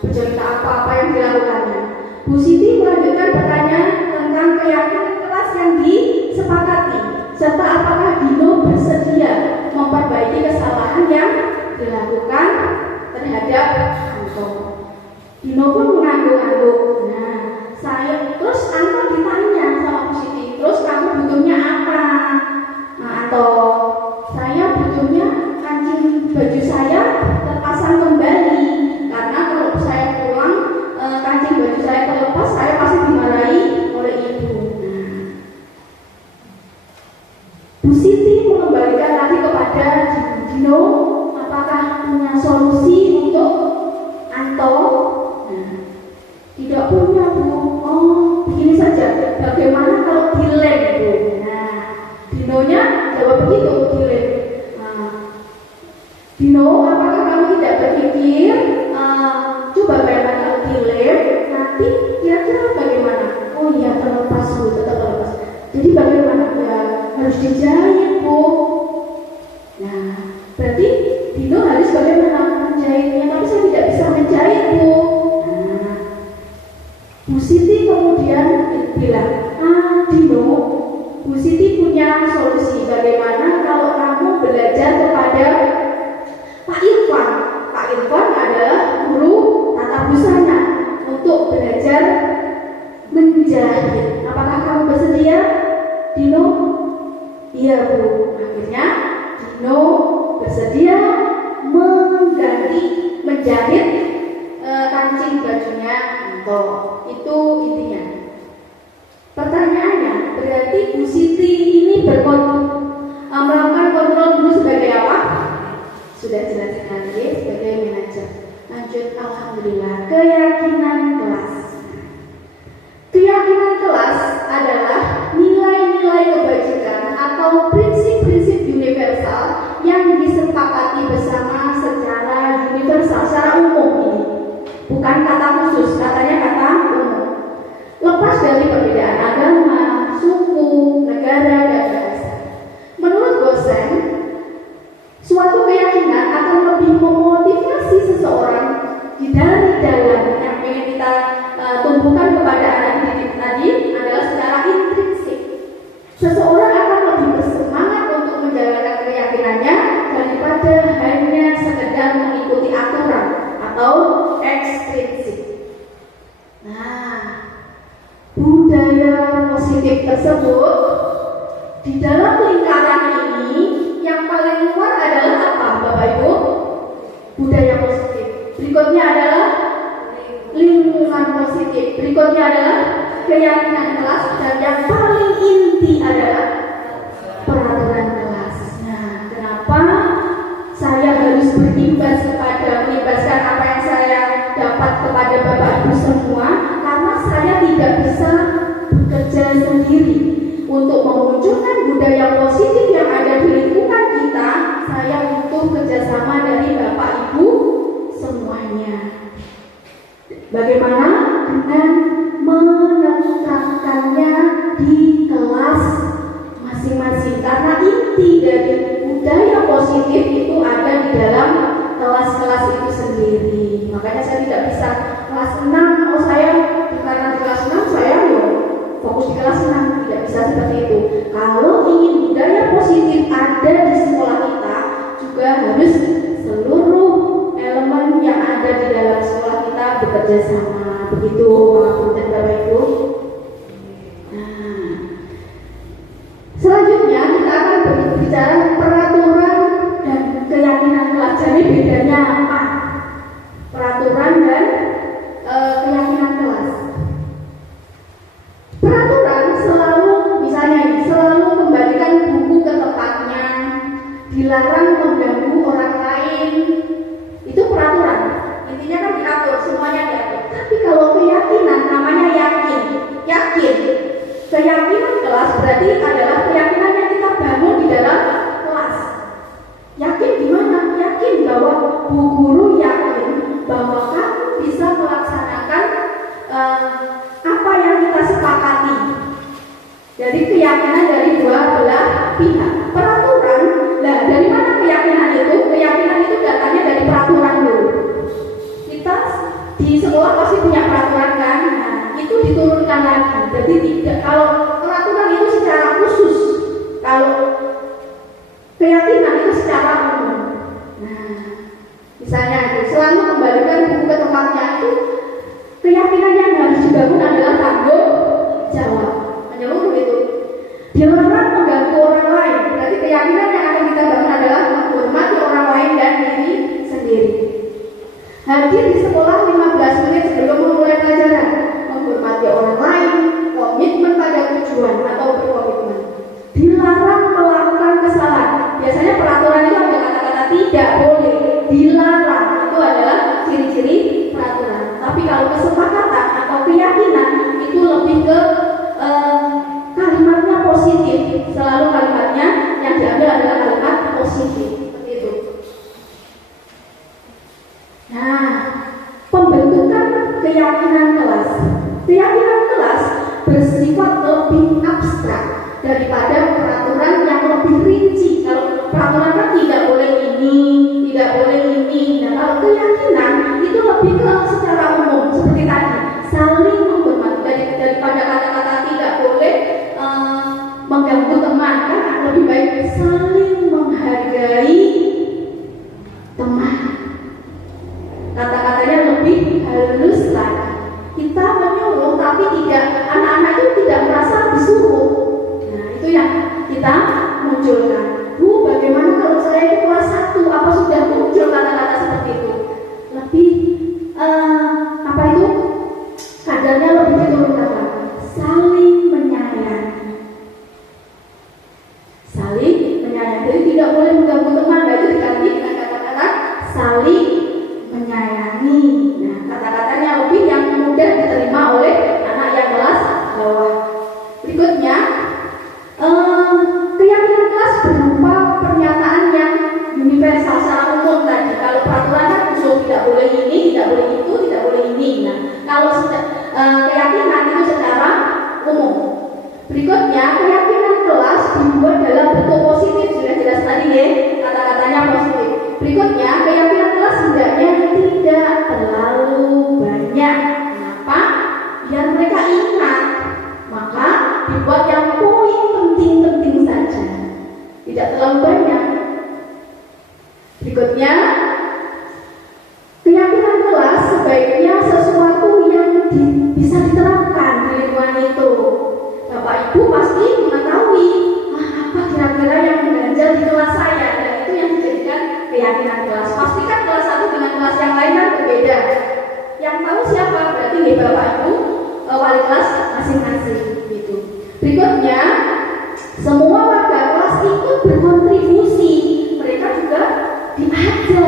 bercerita apa yang dilakukannya. Bu Siti melanjutkan bertanya tentang keyakinan kelas yang disepakati, serta apakah Dino bersedia memperbaiki kesalahan yang dilakukan terhadap Anto. Dino pun mengangguk-angguk. Terus Anto ditanya sama Bu Siti, terus kamu butuhnya apa? Anto, saya butuhnya kancing baju saya terpasang kembali, karena kalau saya pulang kancing baju saya terlepas, saya pasti dimarahi oleh ibu. Bu Siti mengembalikan lagi kepada Dino, apakah punya solusi untuk Anto? Tidak punya, Bu. Begini saja, bagaimana kalau dilem, Bu? Dinonya jawab begitu, dilem. Dino, apakah kamu tidak berpikir coba bayangkan kalau terlepas Bu, tetap terlepas. Jadi bagaimana? Ya harus dijahit Bu. Nah, berarti Dino harus bagaimana menjahitnya? Tapi saya tidak bisa menjahit Bu. Nah, Bu Siti kemudian bilang, Dino, Bu Siti punya solusi. Bagaimana kalau kamu belajar kepada Pak Irfan? Pak Irfan adalah guru tata busana untuk belajar menjahit. Apakah kamu bersedia, Dino? Iya Bu. Akhirnya Dino bersedia menjahit kancing bajunya Anto. Itu intinya. Pertanyaannya, berarti Bu Siti ini melakukan kontrol dulu sebagai apa? Sudah jelas sekali sebagai manajer. Lanjut, alhamdulillah. Keyakinan kelas. Keyakinan kelas adalah nilai-nilai kebajikan atau prinsip-prinsip universal yang disepakati bersama secara universal, secara umum ini. Bukan kata khusus, katanya kata umum. Lepas dari perbedaan agama, suku, negara, dan bahasa. Menurut Gosen, suatu keyakinan akan lebih memotivasi seseorang dari dalam yang ingin kita tumbuhkan kepada anak didik tadi adalah secara intrinsik. Seseorang akan lebih bersemangat untuk menjalankan keyakinannya daripada hanya sekedar mengikuti aturan atau ekstrinsik. Nah, budaya positif tersebut di dalam lingkaran ini yang paling luar adalah apa, Bapak Ibu? Budaya positif. Berikutnya adalah lingkungan positif. Berikutnya adalah keyakinan kelas, dan yang paling inti adalah peraturan kelas. Nah, kenapa saya harus mengimbaskan apa yang saya dapat kepada Bapak Ibu semua? Karena saya tidak bisa bekerja sendiri. Untuk memunculkan budaya positif yang ada di lingkungan kita, saya butuh kerjasama dari Bapak Ibu semuanya. Bagaimana? Dengan menerapkannya di kelas masing-masing. Karena inti dari budaya positif itu ada di dalam kelas-kelas itu sendiri. Makanya saya tidak bisa kelas 6, karena di kelas 6 saya fokus di kelas 6, tidak bisa seperti itu. Kalau ingin budaya positif ada di sekolah kita, juga harus seluruh elemen yang ada di dalam sekolah kita bekerja sama. Begitu Pak Ibu dan Bapak Ibu. Nah, selanjutnya kita akan berbicara peraturan dan keyakinan kelas. Jadi bedanya apa? Peraturan dan keyakinan kelas. Peraturan selalu kembalikan buku ke tempatnya, dilarang mengganggu orang lain. Itu peraturan. Intinya kan diatur, semuanya diatur. Tapi kalau keyakinan namanya yakin. Keyakinan kelas berarti adalah keyakinan yang kita bangun di dalam kelas. Yakin gimana? Yakin bahwa Bu Guru yakin bahwa kamu bisa melaksanakan apa yang kita sepakati. Jadi keyakinan dari dua belah pihak. Peraturan, nah dari mana keyakinan itu? Keyakinan itu datangnya dari peraturan dulu. Kita di sekolah pasti punya peraturan kan? Nah, itu diturunkan lagi. Jadi tidak, kalau peraturan itu secara khusus, kalau keyakinan itu secara umum. Nah, misalnya itu selalu kembalikan buku ke tempatnya, itu keyakinan yang harus dibangun adalah tanggung jawab. Menyeluruh itu. Dilarang mengganggu orang lain. Berarti keyakinan yang akan kita bangun adalah menghormati orang lain dan diri sendiri. Hadir di sekolah 15 menit sebelum memulai pelajaran. Menghormati orang lain, komitmen pada tujuan atau berkomitmen. Dilarang melakukan kesalahan. Biasanya peraturan itu ada kata-kata tidak boleh, dilarang. Itu adalah ciri-ciri peraturan. Tapi kalau kesepakatan atau keyakinan itu lebih ke kalimatnya positif. Selalu kalimatnya yang diambil adalah kalimat positif. Seperti itu. Nah, daripada peraturan yang lebih rinci. Kalau peraturan kan tidak boleh ini, tidak boleh ini. Nah, kalau keyakinan itu lebih ke secara umum seperti tadi, saling menghormati. Daripada kata-kata tidak boleh mengganggu teman, kan lebih baik saling menghargai teman. Kata-katanya lebih halus lagi. Kita menyuruh tapi tidak, anak-anak itu tidak merasa disuruh. Nah, itu yang kita munculkan. Bu, bagaimana kalau saya itu kelas 1? Apa sudah muncul kata-kata seperti itu? Lebih apa itu? Kadarnya lebih diturunkan lagi. Saling menyayangi. Saling menyayangi. Jadi tidak boleh mengganggu teman. Nah, itu diganti dengan kata-kata saling menyayangi. Nah, kata-katanya lebih yang mudah diterima oleh anak yang kelas bawah. Berikutnya, keyakinan kelas berupa pernyataan yang universal secara umum tadi. Kalau peraturan kan usul tidak boleh ini, tidak boleh itu, tidak boleh ini. Nah, kalau keyakinan itu secara umum. Berikutnya, keyakinan kelas dibuat dalam bentuk positif. Sudah jelas tadi ya, kata-katanya positif. Berikutnya, keyakinan kelas hendaknya tidak terlalu banyak. Kenapa? Biar mereka ingat. Maka dibuat yang poin penting-penting saja, tidak terlalu banyak. Berikutnya, keyakinan kelas sebaiknya sesuatu yang bisa diterapkan di lingkungan itu. Bapak Ibu pasti mengetahui apa kira-kira yang mengganjal di kelas saya, dan itu yang dijadikan keyakinan kelas. Pastikan kelas 1 dengan kelas yang lain kan berbeda. Yang tahu siapa? Berarti nih Bapak Ibu wali kelas masing-masing gitu. Berikutnya, semua warga kelas ikut berkontribusi. Mereka juga diajar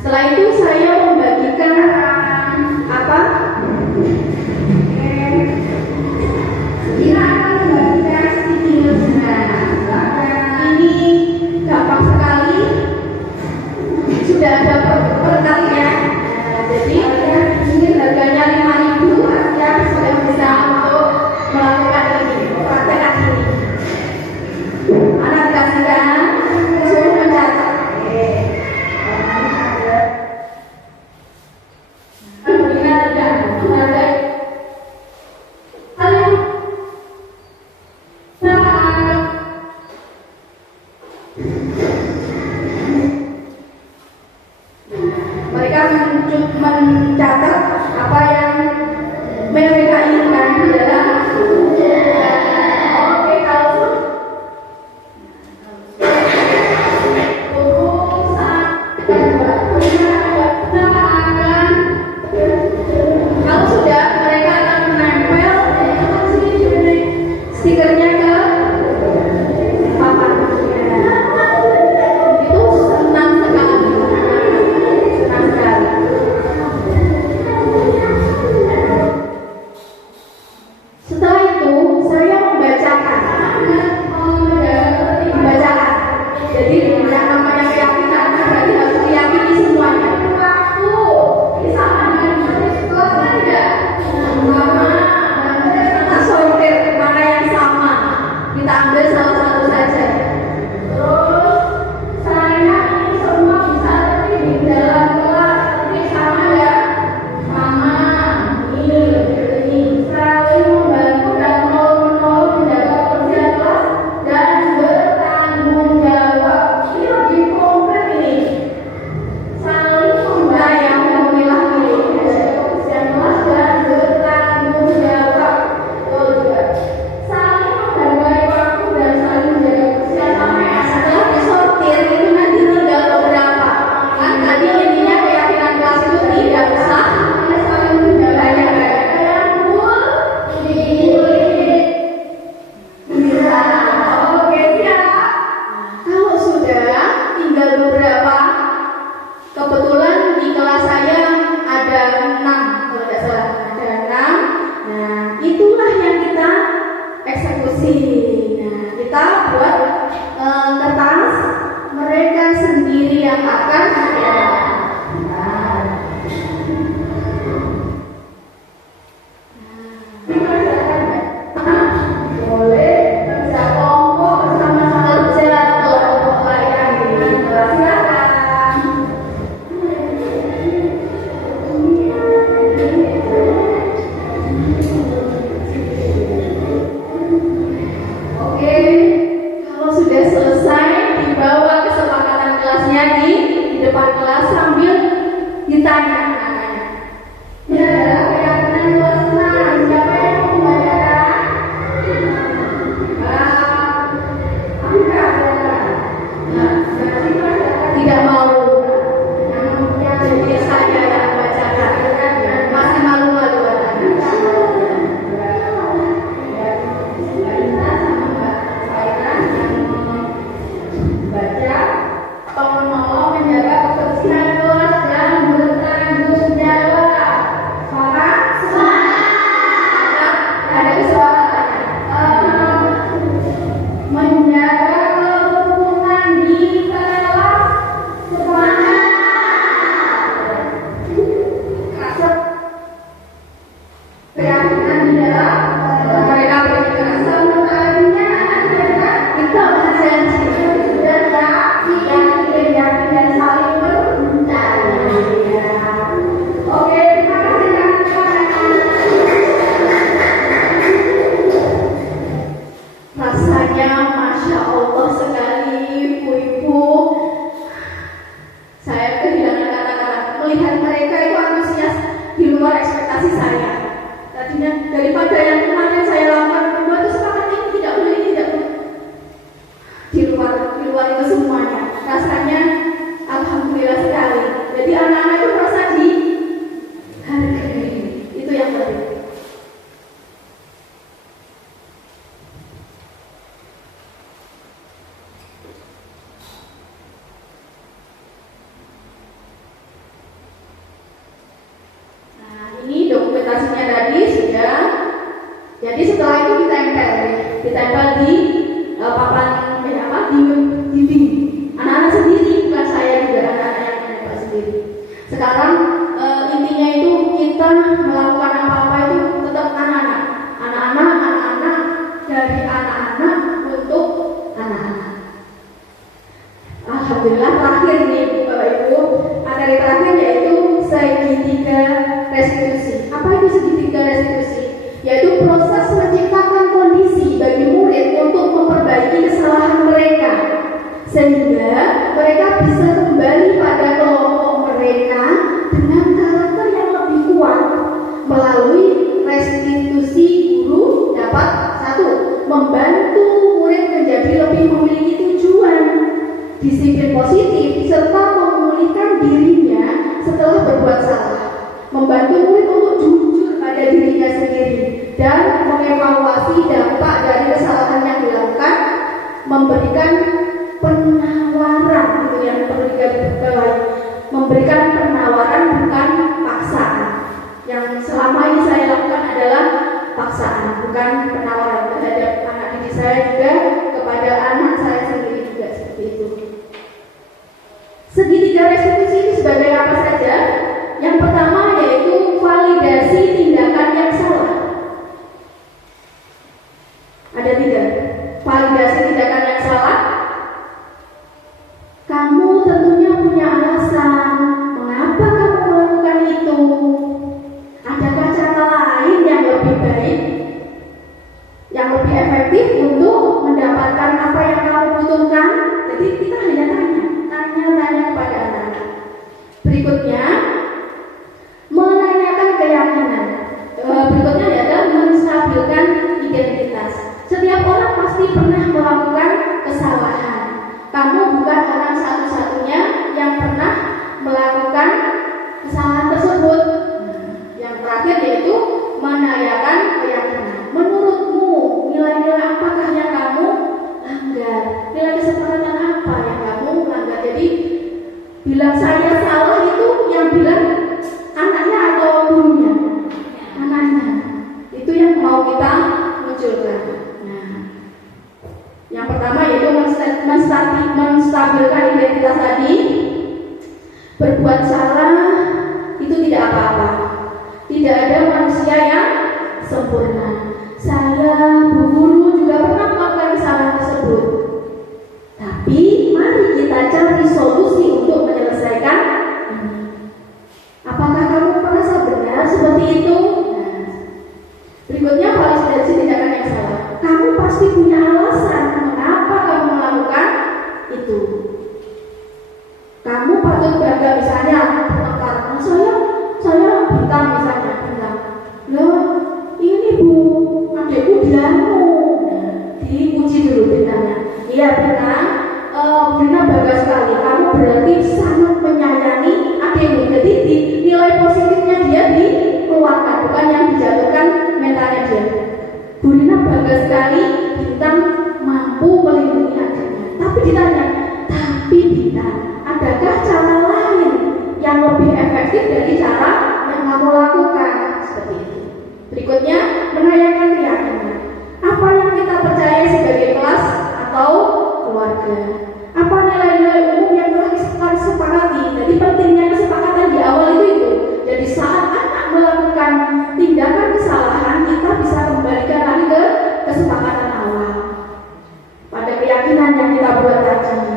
setelah itu saya membagikan apa? Kita akan membagikan sticky notes-nya. Ini gampang sekali. Sudah ada perkalinya. Jadi ini harganya 5.000 yang sudah bisa untuk melakukan ini, praktekan ini. Anak kasihkan suruh mencatat. Mereka mencatat apa yang mereka inginkan di dalam. Oke, kalau sudah, mereka akan menempel stikernya ke papan. Itu senang sekali. Setelah itu saya membacakan. Jadi yang namanya keyakinan berarti harus diyakini semuanya. Kita sortir mana yang sama. Kita ambil salah satu saja. Terus saya ini semua bisa di dalam kelas. Ini sama ya. Sama. Ini saling membantu dan menolong menjaga kebersihan kelas dan bertanggung jawab. Ini lebih konkret ini. Saling membantu yang memilah-milih menjaga kebersihan kelas dan bertanggung jawab. Betul juga. Saling menghargai waktu dan saling menjaga kebersihan sama ya. Setelah disortir itu nanti tinggal beberapa. Kan tadi intinya keyakinan kelas itu tidak usah saling menjaga. Oke, siap. Kalau sudah tinggal beberapa, kebetulan di kelas saya ada 6, kalau tidak salah ada 6. Nah, itulah yang kita eksekusi. Nah, kita buat kertas, mereka sendiri yang akan boleh kerja kelompok bersama-sama kerja kelompok layan dengan silakan. Oke, kalau sudah selesai dibawa kesepakatan kelasnya di depan kelas sambil ditanya. Ya, keyakinan kelas senang. Siapa yang mau membacakan? Tidak mau. Jadi saya yang membacakan. Masih malu-malu. Baca, tolong menjaga kebersihan kelas dan bertanggung jawab. Semangat. Ada suara. Menjaga kerukunan di kelas. Semangat. Keyakinan di dalam mereka berpikir semuanya kita berjanji sudah yakin dan saling percaya. Oke, terima kasih teman-teman. Rasanya Masya Allah sekali ibu-ibu. Saya kehilangan kata-kata. Melihat mereka itu antusias di luar ekspektasi saya. Tadinya daripada yang kemarin saya lamar berdua itu sepakat ini tidak boleh, ini tidak boleh. Di luar itu semuanya. Rasanya alhamdulillah sekali. Jadi anak-anak itu merasa dihargai. Itu yang penting. membantu murid untuk jujur pada dirinya sendiri dan mengevaluasi dampak dari kesalahan yang dilakukan, memberikan penawaran, itu yang perlu digarisbawahi, memberikan penawaran bukan paksaan. Yang selama ini saya lakukan adalah paksaan, bukan penawaran terhadap anak didik saya juga, kepada anak saya sendiri juga seperti itu. Segitiga restitusi ini sebagai apa saja? Yang pertama yaitu validasi tindakan yang salah. Ada 3. Validasi tindakan yang salah. Kamu tentunya punya alasan mengapa kamu melakukan itu. Adakah cara lain yang lebih baik, yang lebih efektif untuk mendapatkan apa yang kamu butuhkan? Jadi kita hanya tanya kepada anak. Berikutnya, menanyakan keyakinan. Berikutnya adalah menstabilkan identitas. Setiap orang pasti pernah melakukan kesalahan. Kamu bukan orang satu-satunya yang pernah melakukan kesalahan tersebut. Yang terakhir yaitu menanyakan keyakinan. Menurutmu nilai-nilai apakah yang kamu langgar? Nilai kesepakatan apa yang kamu langgar? Jadi bilang saya salah itu yang bilang anaknya atau gurunya? Anaknya. Itu yang mau kita munculkan. Nah, yang pertama yaitu menstabilkan identitas tadi. Berbuat salah itu tidak apa-apa. Tidak ada manusia yang sempurna. Saya, Bu Guru juga pernah melakukan kesalahan tersebut. Tapi mari kita cari solusi untuk menyelesaikan ini. Apakah kamu merasa benar seperti itu? Nah, berikutnya validasi tindakan yang salah. Kamu pasti punya alasan mengapa kamu melakukan itu. Kamu patut bangga misalnya bertengkar. Saya bintang misalnya bilang, loh ini Bu, adikku bilangu. Nah, diuji dulu bintangnya. Iya bintang, Bina bangga sekali. Kamu berarti sangat menyayangi adikmu. Jadi nilai positifnya dia dikeluarkan, bukan yang dijatuhkan mentalnya dia. Bu Rina bangga sekali Bintang mampu melindungi adiknya. Tapi ditanya, tapi Bintang, adakah cara lain yang lebih efektif dari cara yang kamu lakukan? Seperti itu. Berikutnya, menanyakan keyakinan. Apa yang kita percaya sebagai kelas atau keluarga? Apa nilai-nilai umum yang telah kita sepakati? Jadi pentingnya kesepakatan di awal itu. Jadi saat anak melakukan tindakan kesalahan, kita bisa kembalikan lagi ke kesepakatan awal pada keyakinan yang kita buat tadi.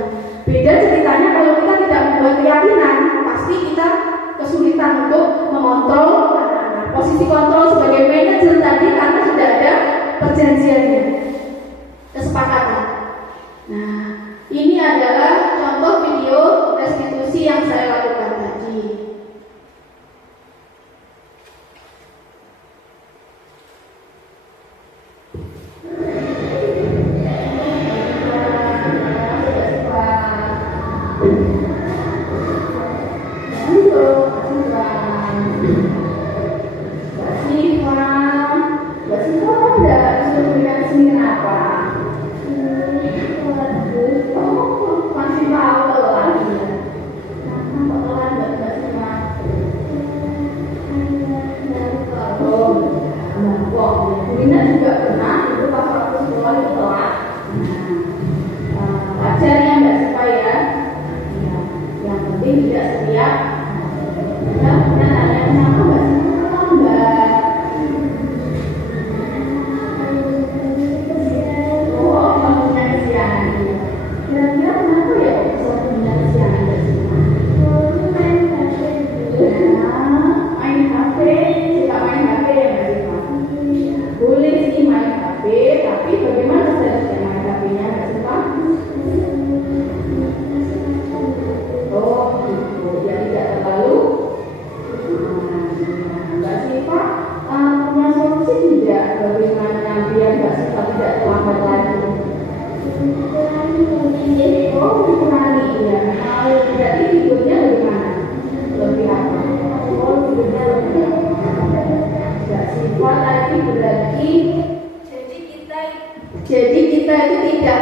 sehingga itu tidak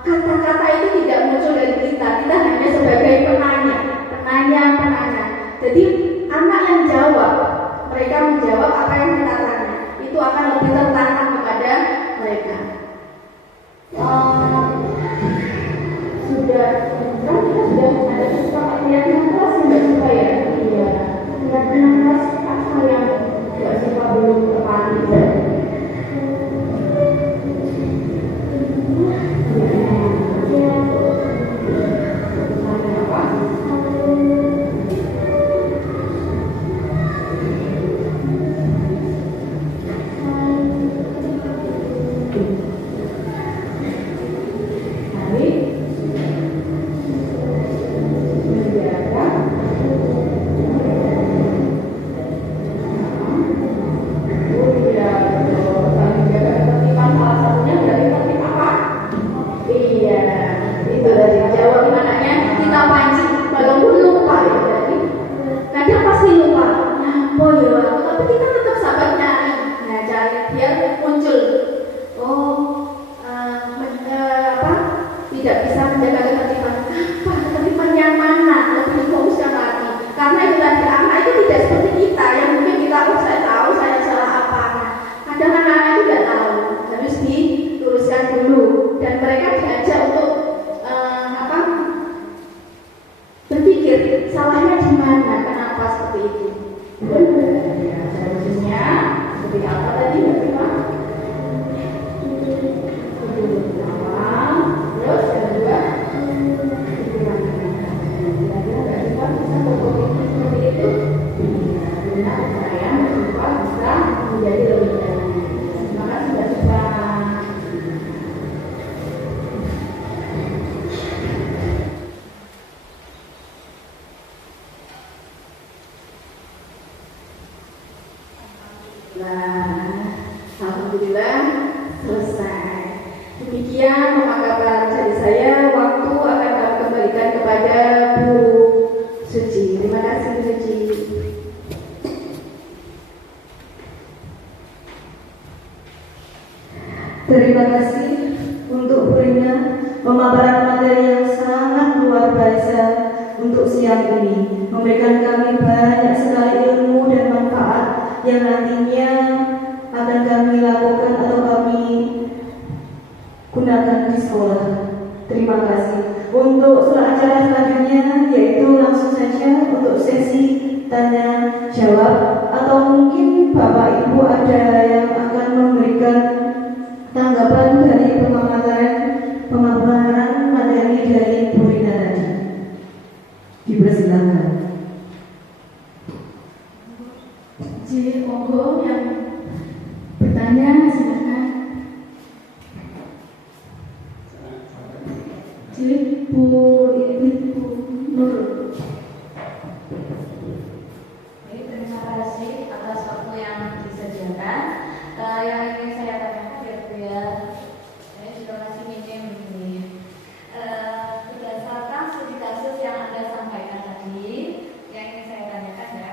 kata-kata itu tidak muncul dari kita hanya sebagai penanya. Jadi anak yang jawab, mereka menjawab apa yang kita tanya, itu akan lebih tertanam kepada mereka. Sudah ada kesempatan lihat kelas nggak suka ya? Iya. Lihat kelas apa yang nggak suka belum terpati ya? Alhamdulillah selesai. Demikian pemakaman dari saya. Waktu akan kami kembalikan kepada Bu Suci. Terima kasih Bu Suci. Terima kasih untuk Bu Rina, pemaparan materi yang sangat luar biasa untuk siang ini, memberikan kami banyak sekali ilmu dan manfaat yang nantinya akan kami lakukan atau kami gunakan di sekolah. Terima kasih. Untuk acara selanjutnya yaitu langsung saja untuk sesi tanya jawab, atau mungkin Bapak Ibu ada yang akan memberikan tanggapan dari pemaparan materi dari Bu Rina tadi. Dipersilakan. Jadi monggo yang bertanya silakan. Jadi Bu Nur. Terima kasih atas waktu yang disediakan. Yang ingin saya tanyakan ya, saya juga masih minim ini. Berdasarkan studi kasus yang Anda sampaikan tadi, yang ingin saya tanyakan ya.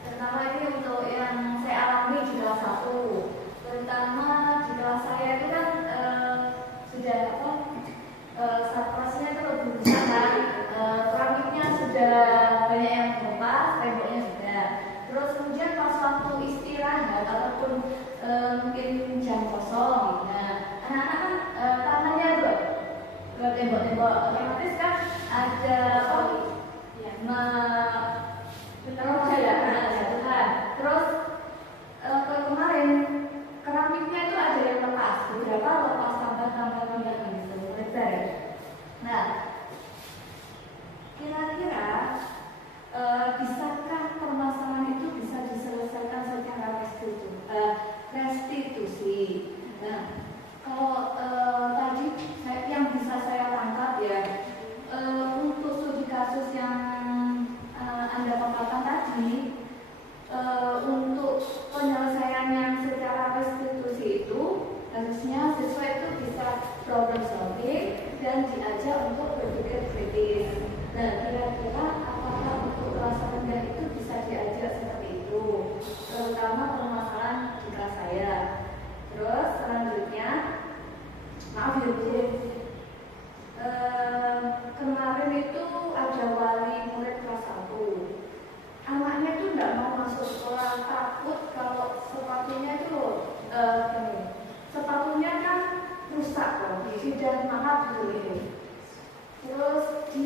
Pertama ini untuk yang saya alami di kelas 1, terutama di kelas saya itu kan sudah satpasnya itu berusaha, keramiknya sudah banyak yang terlepas, temboknya sudah. Terus kemudian pas waktu istirahat ataupun mungkin jam kosong, nah anak-anak kan tangannya tuh ke tembok-tembok, otomatis kan ada jatuhan. Terus kemarin keramiknya itu ada yang lepas, beberapa lepas tambah gitu, lebar. Nah, kira-kira bisakah permasalahan itu bisa diselesaikan secara restitusi? Nah, kalau tadi yang bisa saya tangkap ya, untuk studi kasus yang Anda paparkan tadi, untuk penyelesaian yang secara restitusi itu harusnya siswa itu bisa problem solving dan diajak untuk berpikir kritis. Nah, kira-kira apakah untuk kelas rendah itu bisa diajak seperti itu, terutama permasalahan di kelas saya. Terus selanjutnya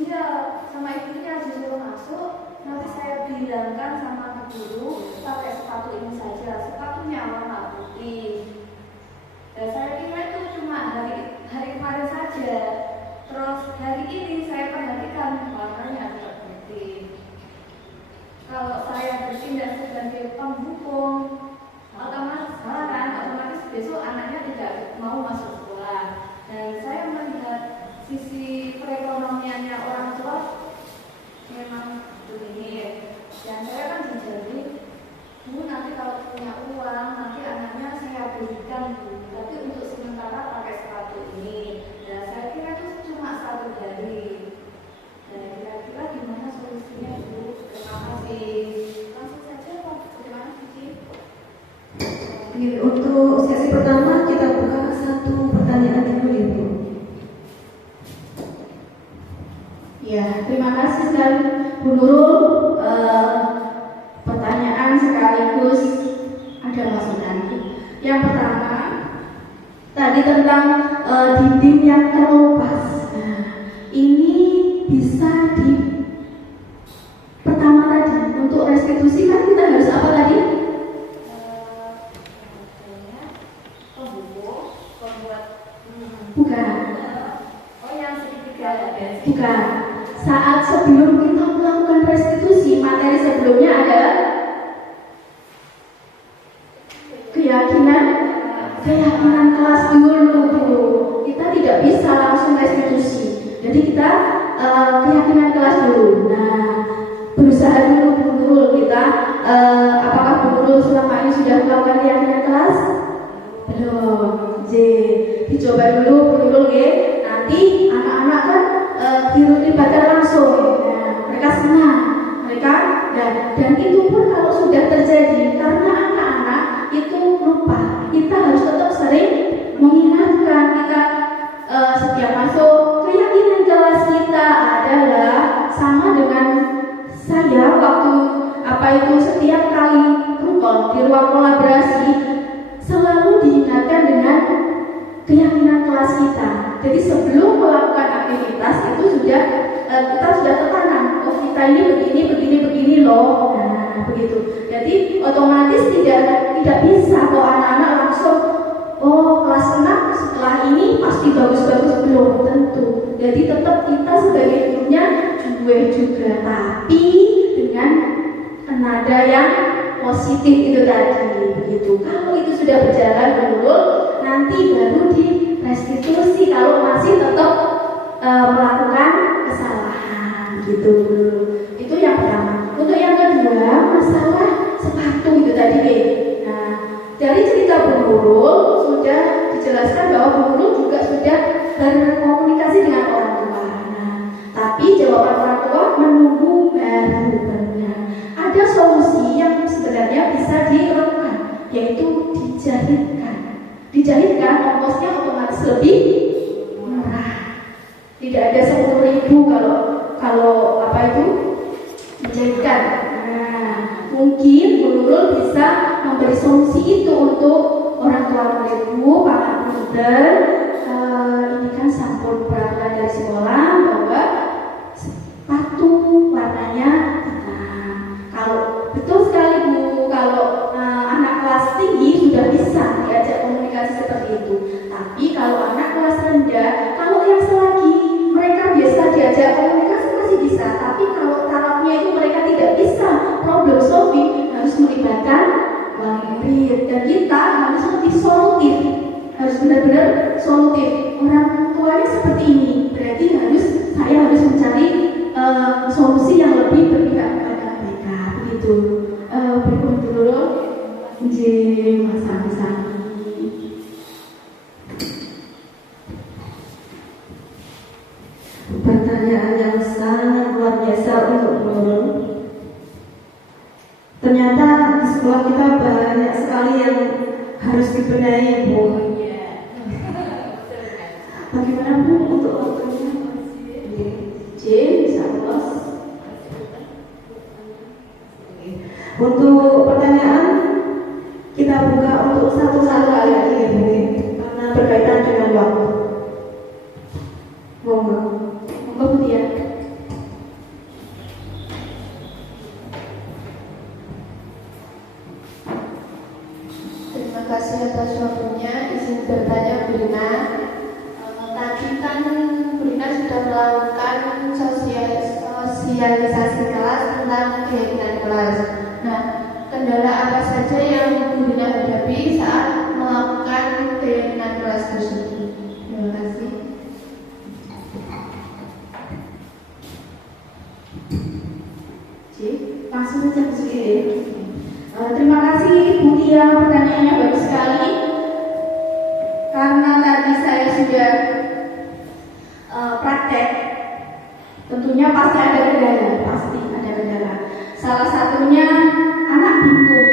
dia sama ibunya disuruh masuk, nanti saya bilangkan sama bu guru pakai sepatu ini saja, sepatunya warna putih. Dan saya kira itu cuma hari kemarin saja. Terus hari ini saya perhatikan warnanya tidak putih. Kalau saya bertindak sebagai penghukum, otomatis besok anaknya tidak mau masuk sekolah. Dan saya melihat sisi perekonomiannya orang tua memang begini. Dan saya kan dijamin, Bu, nanti kalau punya uang, nanti anaknya saya berikan, Bu. Tapi untuk sementara pakai sepatu ini. Dan saya kira itu cuma 1 hari. Dan kira-kira gimana solusinya, Bu? Terima kasih. Langsung saja, Pak. Terima kasih. Untuk sesi pertama kita buka 1 pertanyaan dulu ya, Bu. Ya, terima kasih sekali Bu Nurul. Pertanyaan sekaligus ada masukan. Yang pertama, tadi tentang dinding yang terlepas. Nah, ini bisa pertama tadi untuk restitusi kan kita harus apa tadi? Bukan. Oh, yang segitiga. Bukan. Saat sebelum kita melakukan restitusi, materi sebelumnya adalah keyakinan kelas dulu. Kita tidak bisa langsung restitusi. Jadi kita keyakinan kelas dulu. Nah, berusaha dulu Bu Nurul kita apakah Bu Nurul selama ini sudah melakukan keyakinan kelas? Belum. Dicoba dulu Bu Nurul ya. Nanti anak-anak kan dilibatkan langsung. Nah, mereka senang. Dan itu pun kalau sudah terjadi karena anak-anak itu lupa. Kita harus tetap sering mengingatkan. Kita setiap masuk keyakinan kelas kita adalah sama dengan saya waktu setiap kali rukun di ruang kolaborasi selalu diingatkan dengan keyakinan kelas kita. Jadi sebelum melakukan aktivitas itu kita sudah tertanam, oh kita ini begini loh. Nah, begitu. Jadi otomatis tidak bisa kalau anak-anak langsung kelas 6 setelah ini pasti bagus-bagus, belum tentu. Jadi tetap kita sebagai gurunya juga, tapi dengan nada yang positif itu tadi, begitu. Kalau itu sudah berjalan betul, nanti baru direstitusi kalau masih tetap melakukan kesalahan, gitu. Itu yang pertama. Untuk yang kedua, masalah sepatu itu tadi. Nah, dari cerita Bu Nurul sudah dijelaskan bahwa Bu Nurul juga sudah berkomunikasi dengan orang tua. Nah, tapi jawaban orang tua menunggu baru. Ada solusi yang sebenarnya bisa dilakukan, yaitu dijahitkan ongkosnya otomatis lebih murah. Tidak ada 10.000 kalau menjahitkan. Nah, mungkin Bu Nurul bisa memberi solusi itu untuk orang tua muridku, para bunda. Ini kan sampul peraturan dari sekolah bahwa sepatu warnanya hitam. Kalau betul sekali Bu, kalau anak kelas tinggi sudah bisa diajak komunikasi seperti itu. Tapi kalau anak kelas rendah, kalau yang selagi mereka biasa diajak komunikasi masih bisa. Tapi kalau tarafnya itu mereka tidak bisa problem solving, harus melibatkan wali murid. Dan kita harus lebih solutif, harus benar-benar solutif. Orang tuanya seperti ini, berarti saya harus mencari solusi yang lebih berpihak kepada mereka, begitu. Berikut dulu, Mas Sami. Pertanyaan yang sangat luar biasa untuk Nurul. Ternyata di sekolah kita banyak sekali yang harus dibenahi, Bu. Bagaimana Bu untuk waktunya? Bisa bos. Untuk pertanyaan kita buka untuk satu-satu lagi, Bu, karena berkaitan dengan waktu. Monggo Bu Tia. sosialisasi kelas tentang keyakinan kelas. Nah, kendala apa saja yang Bu Rina hadapi saat melakukan keyakinan kelas tersebut? Terima kasih. Langsung saja Bu Siti. Terima kasih Bu Tia, pertanyaannya bagus sekali. Karena tadi saya sudah praktek, tentunya pasti ada kendala, Salah satunya anak bingung.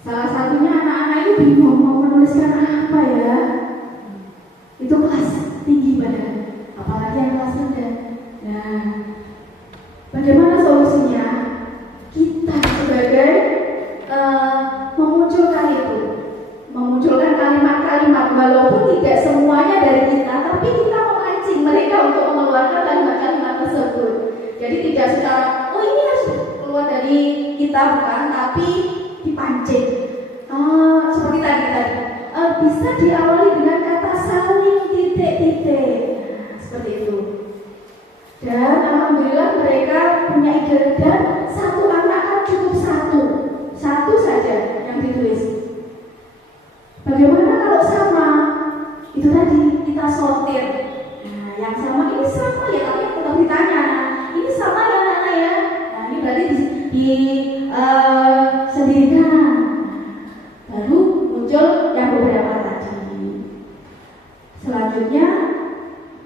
Salah satunya anak-anak itu bingung mau menuliskan apa ya. Itu kelas tinggi badan, apalagi yang kelas rendah. Nah, bagaimana solusinya? Kita sebagai memunculkan kalimat-kalimat, walaupun tidak semuanya dari kita, tapi kita memancing mereka untuk mengeluarkan kalimat-kalimat tersebut. Jadi tidak secara, oh ini harus keluar dari kita, bukan, tapi dipancing. Seperti tadi, bisa diawali dengan kata saling titik-titik, seperti itu. Dan alhamdulillah mereka punya ide, dan satu anak kan cukup satu saja yang ditulis. Bagaimana kalau sama? Itu tadi kita sortir. Nah, yang sama ini sama ya, tapi tetap ditanya. Ini sama ya anak ya? Nah, ini berarti sendirikan. Baru muncul yang beberapa tadi. Selanjutnya,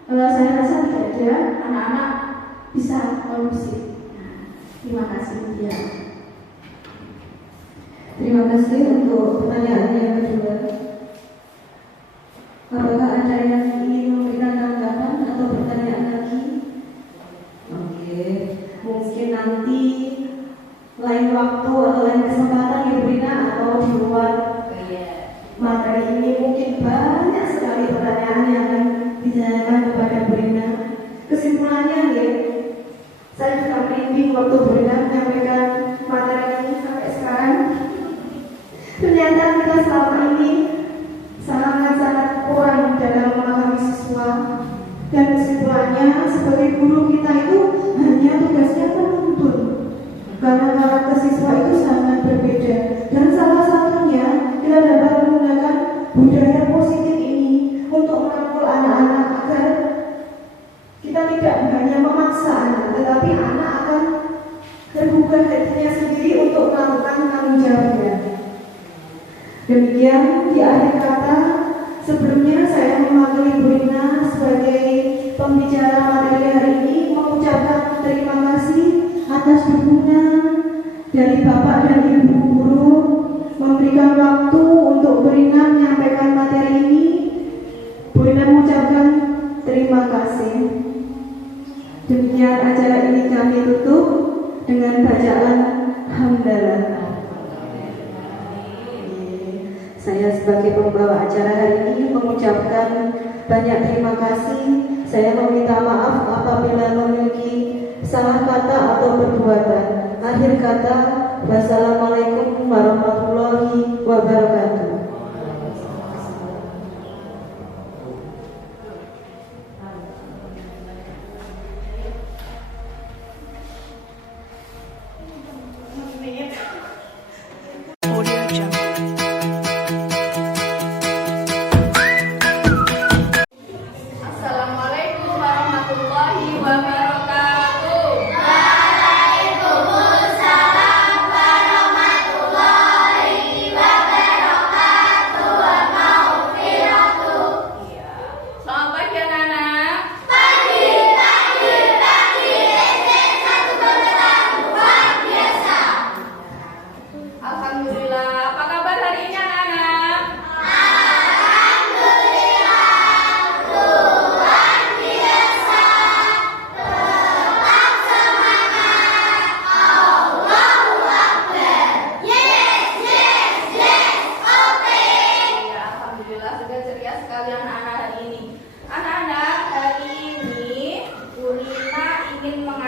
saya rasa tidak ada anak-anak bisa kondusif. Nah, terima kasih ya. Terima kasih untuk pertanyaan yang kedua. Apakah ada yang ingin memberikan tanggapan atau pertanyaan lagi? Oke, mungkin nanti lain waktu atau lain kesempatan Ibu Rina atau di luar materi ini mungkin banyak sekali pertanyaan yang akan ditanyakan kepada Bu Rina. Kesimpulannya ya, saya juga merinding waktu Bu Rina menyampaikan materi ini sampai sekarang. Ternyata kita selama ini sangat-sangat kurang dalam memahami siswa, dan kesimpulannya sebagai guru kita itu hanya tugasnya menuntun, karena karakter siswa itu sangat berbeda. Dan salah satunya kita dapat menggunakan budaya positif ini untuk merangkul anak-anak agar kita tidak hanya memaksa anak, tetapi anak akan terbuka hatinya sendiri untuk melakukan tanggung jawabnya. Demikian di akhir kata, sebelumnya saya mewakili Bu Rina sebagai pembicara materi hari ini mengucapkan terima kasih atas dukungan dari Bapak dan Ibu guru memberikan waktu untuk Bu Rina menyampaikan materi ini. Bu Rina mengucapkan terima kasih. Demikian acara ini kami tutup dengan bacaan hamdalah. Saya sebagai pembawa acara hari ini mengucapkan banyak terima kasih. Saya meminta maaf apabila memiliki salah kata atau perbuatan. Akhir kata, wassalamualaikum warahmatullahi wabarakatuh.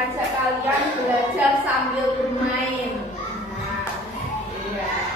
mengajak kalian belajar sambil bermain. Nah, iya.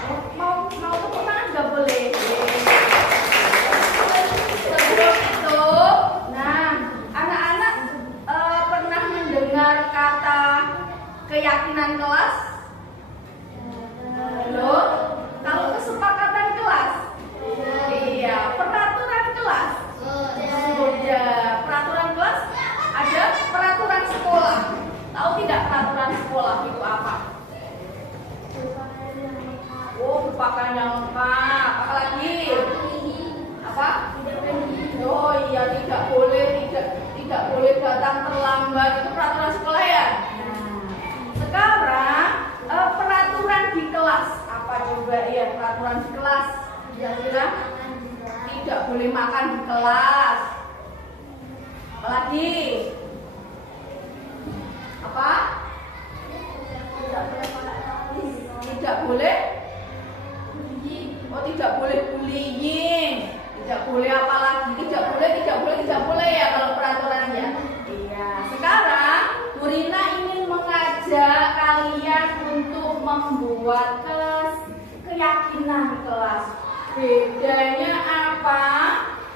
berpakaian yang lengkap. Apa lagi? Apa? Oh iya, tidak boleh datang terlambat. Itu peraturan sekolah ya. Sekarang peraturan di kelas apa coba ya? Peraturan di kelas kira-kira tidak boleh makan di kelas. Apalagi? Apa? Tidak boleh. Oh, tidak boleh bullying. Tidak boleh apa lagi? Tidak boleh ya kalau peraturannya. Iya. Sekarang Bu Rina ingin mengajak kalian untuk membuat keyakinan di kelas. Bedanya apa?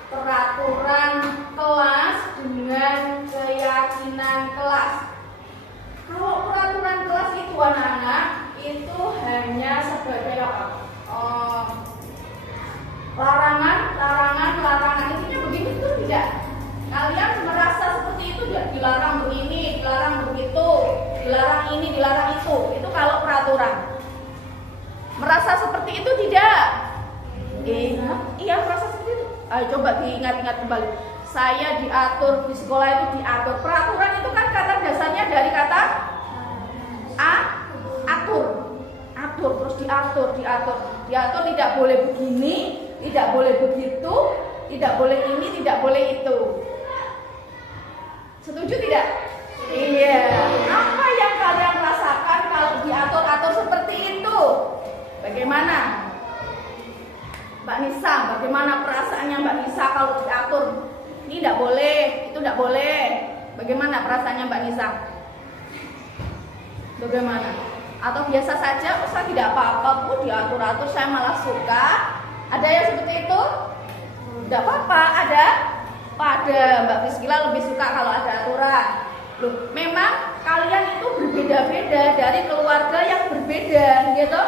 Peraturan kelas dengan keyakinan kelas. Kalau peraturan kelas itu anak-anak itu hanya sebagai apa? Larangan intinya begitu itu tidak. Kalian merasa seperti itu tidak, dilarang begini, dilarang begitu, dilarang ini, dilarang itu. Itu kalau peraturan. Merasa seperti itu tidak? Iya merasa seperti itu. Ayo coba diingat-ingat kembali. Saya diatur di sekolah itu diatur. Peraturan itu kan kata dasarnya dari kata atur, terus diatur, tidak boleh begini, tidak boleh begitu, tidak boleh ini, tidak boleh itu. Setuju tidak? Iya. Apa yang kalian rasakan kalau diatur-atur seperti itu? Bagaimana? Mbak Nisa, bagaimana perasaannya Mbak Nisa kalau diatur? Ini tidak boleh, itu tidak boleh. Bagaimana perasaannya Mbak Nisa? Bagaimana? Atau biasa saja, saya tidak apa-apa Bu, diatur-atur saya malah suka. Ada yang seperti itu? Tidak apa-apa, ada Mbak Priscila lebih suka kalau ada aturan. Loh, memang kalian itu berbeda-beda dari keluarga yang berbeda, gitu.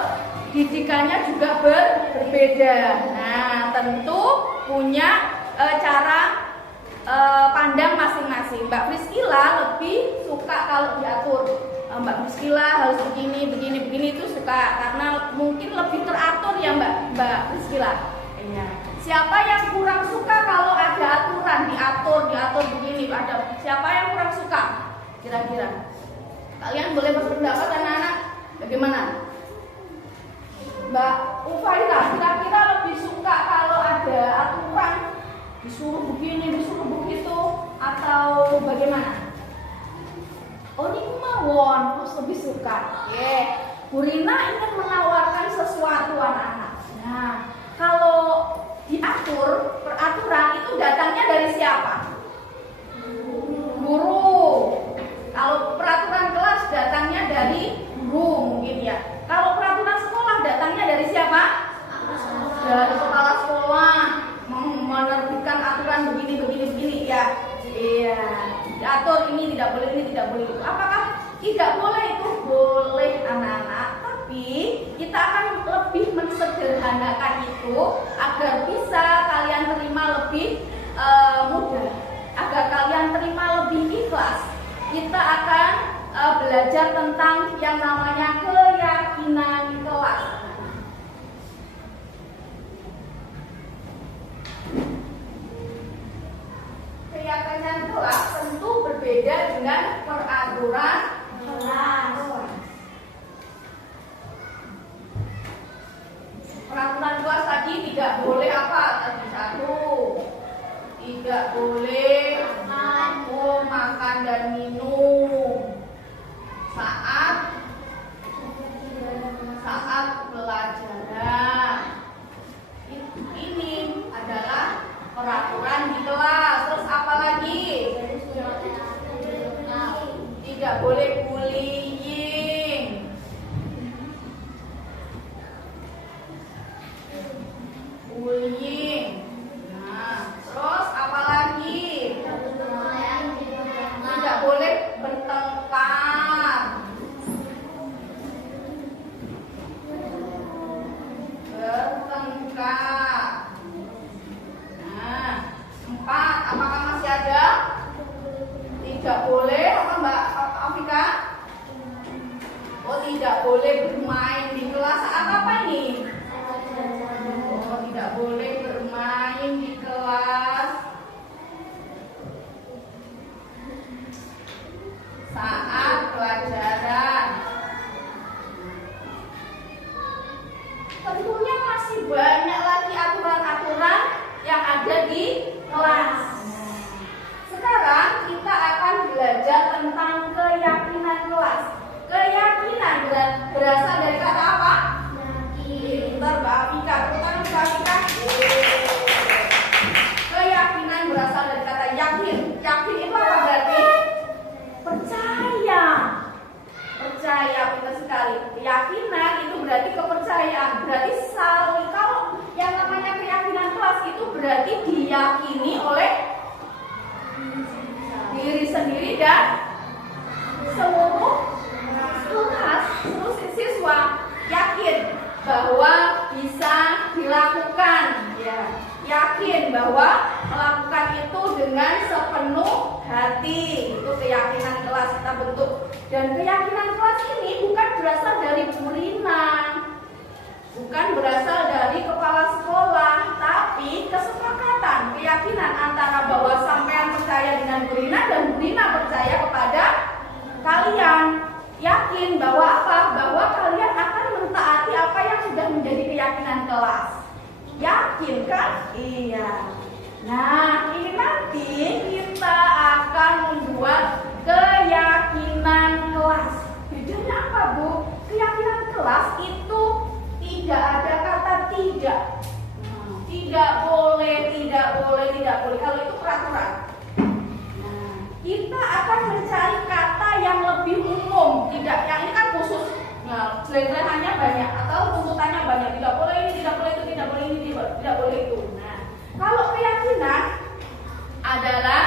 Didikannya juga berbeda. Nah, tentu punya cara pandang masing-masing. Mbak Priscila lebih suka kalau diatur. Mbak Priscila harus begini itu suka karena mungkin lebih teratur ya Mbak Priscila. Iya. Siapa yang kurang suka kalau ada aturan diatur begini? Ada siapa yang kurang suka? Kira-kira kalian boleh berpendapat anak-anak. Bagaimana? Mbak Ufaila kira-kira lebih suka kalau ada aturan disuruh begini, disuruh begitu atau bagaimana? Oh ini mawon, terus lebih suka. Bu Rina ingin menawarkan sesuatu anak-anak. Nah, kalau diatur, peraturan itu datangnya dari siapa? Guru. Kalau peraturan kelas datangnya dari guru mungkin ya. Kalau peraturan sekolah datangnya dari siapa? Dari kepala sekolah. Menerbitkan aturan begini ya. Iya. Diatur ini tidak boleh, ini tidak boleh. Apakah tidak boleh? Itu boleh anak-anak. Tapi kita akan lebih mensederhanakan itu agar bisa kalian terima lebih mudah, agar kalian terima lebih ikhlas. Kita akan belajar tentang yang namanya keyakinan kelas. Keyakinan kelas tentu berbeda dengan peraturan kelas. Peraturan kelas tadi tidak boleh apa? Tadi satu, tidak boleh makan dan minum saat pelajaran. Ini adalah peraturan di kelas. Terus apa lagi? Tidak boleh bullying. Nah, terus apa lagi? Tidak boleh bertengkar. Nah, 4. Apakah masih ada? Tidak boleh apa Mbak Afika? Oh, tidak boleh bermain di kelas. Saat apa ini? tentunya masih banyak lagi aturan-aturan yang ada di kelas. Sekarang kita akan belajar tentang keyakinan kelas. Keyakinan berasal dari kata apa? Pintar Mbak Afika. Keyakinan berasal dari kata yakin. Yakin itu apa berarti? Percaya. Percaya, pintar sekali. Keyakinan itu berarti kepercayaan. Berarti saling. Kalau yang namanya keyakinan kelas itu berarti diyakini oleh diri sendiri dan seluruh kelas, seluruh siswa yakin bahwa bisa dilakukan, ya. Yakin bahwa melakukan itu dengan sepenuh hati. Itu keyakinan kelas kita bentuk. Dan keyakinan kelas ini bukan berasal dari Bu Rina, bukan berasal dari kepala sekolah, tapi kesepakatan, keyakinan antara bahwa sampean percaya dengan Bu Rina dan Bu Rina percaya kepada kalian. Yakin bahwa apa? Bahwa kalian akan mentaati apa yang sudah menjadi keyakinan kelas. Yakin kan? Iya. Nah, ini nanti kita akan membuat keyakinan kelas. Bedanya apa, Bu? Keyakinan kelas itu tidak ada kata tidak. Tidak boleh, tidak boleh, tidak boleh. Kalau itu peraturan. Nah, kita akan mencari kata yang lebih umum. Tidak, yang ini kan khusus. Nah, selehannya banyak atau tuntutannya banyak. Tidak boleh ini, tidak boleh itu, tidak boleh ini, tidak boleh itu. Nah, kalau keyakinan adalah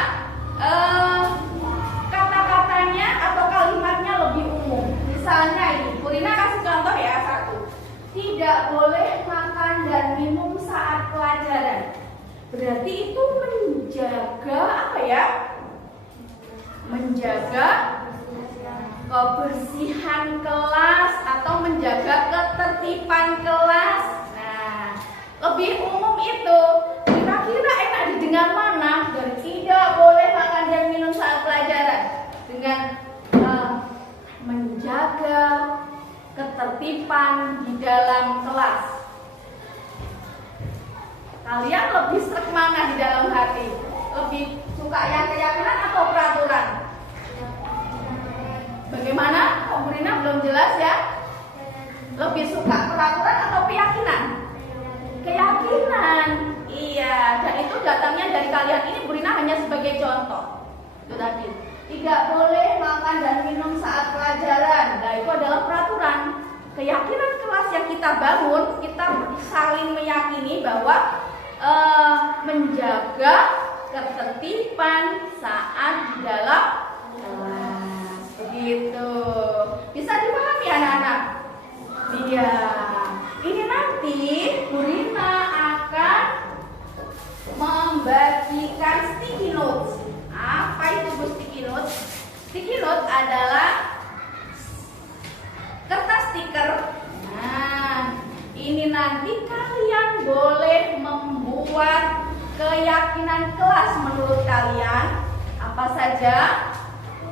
kata-katanya atau kalimatnya lebih umum. Misalnya ini, Bu Rina kasih contoh ya, satu. Tidak boleh makan dan minum saat pelajaran. Berarti itu menjaga apa ya? Menjaga kebersihan kelas atau menjaga ketertiban kelas. Nah, lebih umum itu kira-kira enak didengar mana? Dan tidak boleh makan dan minum saat pelajaran dengan menjaga ketertiban di dalam kelas. Kalian lebih sreg mana di dalam hati? Lebih suka yang keyakinan atau peraturan? Bagaimana? Kok Bu Rina belum jelas ya? Lebih suka peraturan atau keyakinan? Keyakinan. Iya, dan itu datangnya dari kalian ini. Bu Rina hanya sebagai contoh. Itu tadi. Tidak boleh makan dan minum saat pelajaran. Nah, itu adalah peraturan. Keyakinan kelas yang kita bangun, kita saling meyakini bahwa menjaga ketertiban saat di dalam kelas. Begitu. Bisa dipahami anak-anak? Iya. Ini nanti Bu Rina akan membagikan sticky notes. Apa itu Bu sticky notes? Sticky notes adalah kertas stiker. Nah, ini nanti kalian boleh membuat keyakinan kelas menurut kalian apa saja.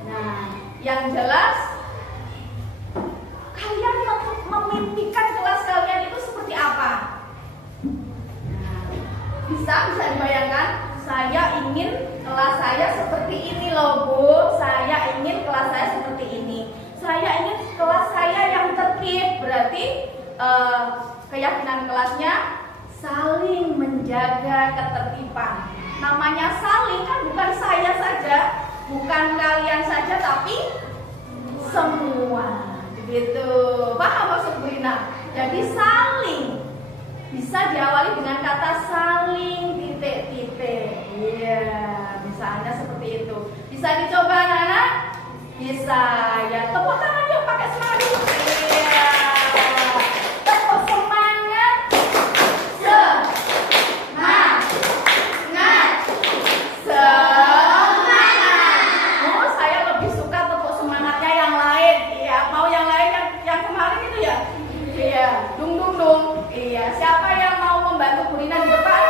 Nah, yang jelas kalian memimpikan kelas kalian itu seperti apa? Nah, bisa dibayangkan? Saya ingin kelas saya seperti ini loh Bu. Saya ingin kelas saya seperti ini. Saya ingin kelas saya yang tertib. Berarti keyakinan kelasnya saling menjaga ketertiban. Namanya saling kan bukan saya saja, bukan kalian saja, tapi semua. Begitu. Paham maksud Bu Rina? Jadi saling bisa diawali dengan kata saling titik-titik. Iya, misalnya seperti itu. Bisa dicoba anak-anak? Bisa. Ya, tepuk tangan yuk, pakai semangat dulu. Iya. Tepuk semangat. Semangat. Oh, saya lebih suka tepuk semangatnya yang lain. Iya, mau yang lain yang kemarin itu ya? Iya, dung dung dung. Iya, siapa yang mau membantu Bu Rina di depan?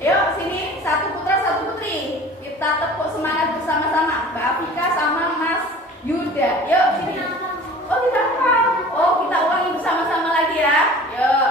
Yuk, sini, satu putra, satu putri. Kita tepuk semangat bersama-sama. Mbak Afika sama Mas Yuda. Yuk, sini. Oh, tidak apa. Oh, kita ulangi bersama-sama lagi ya. Yuk.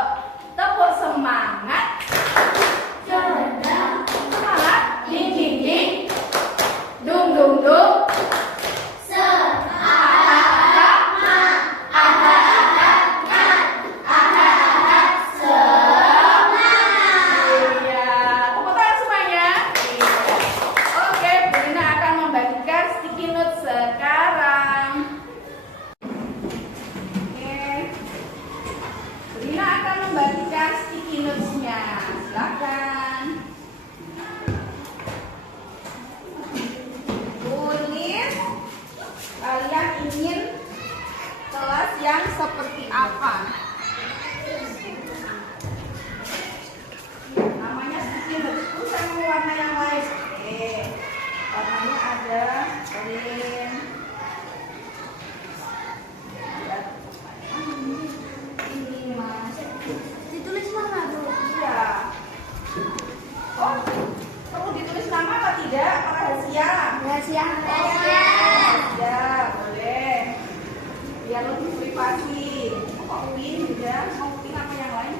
membagikan sticky notes-nya. Silakan. Tulis kalian ingin kelas yang seperti apa? Namanya sticky notes. Saya mau warna yang lain. Oke. Warnanya ada green. Ini mas. Ditulis mana tuh? Iya. Oh, perlu ditulis nama atau tidak? Apa rahasia? Rahasia. Ya, boleh. Biar lebih privasi. Kok pin juga? Mau pin apa yang lain?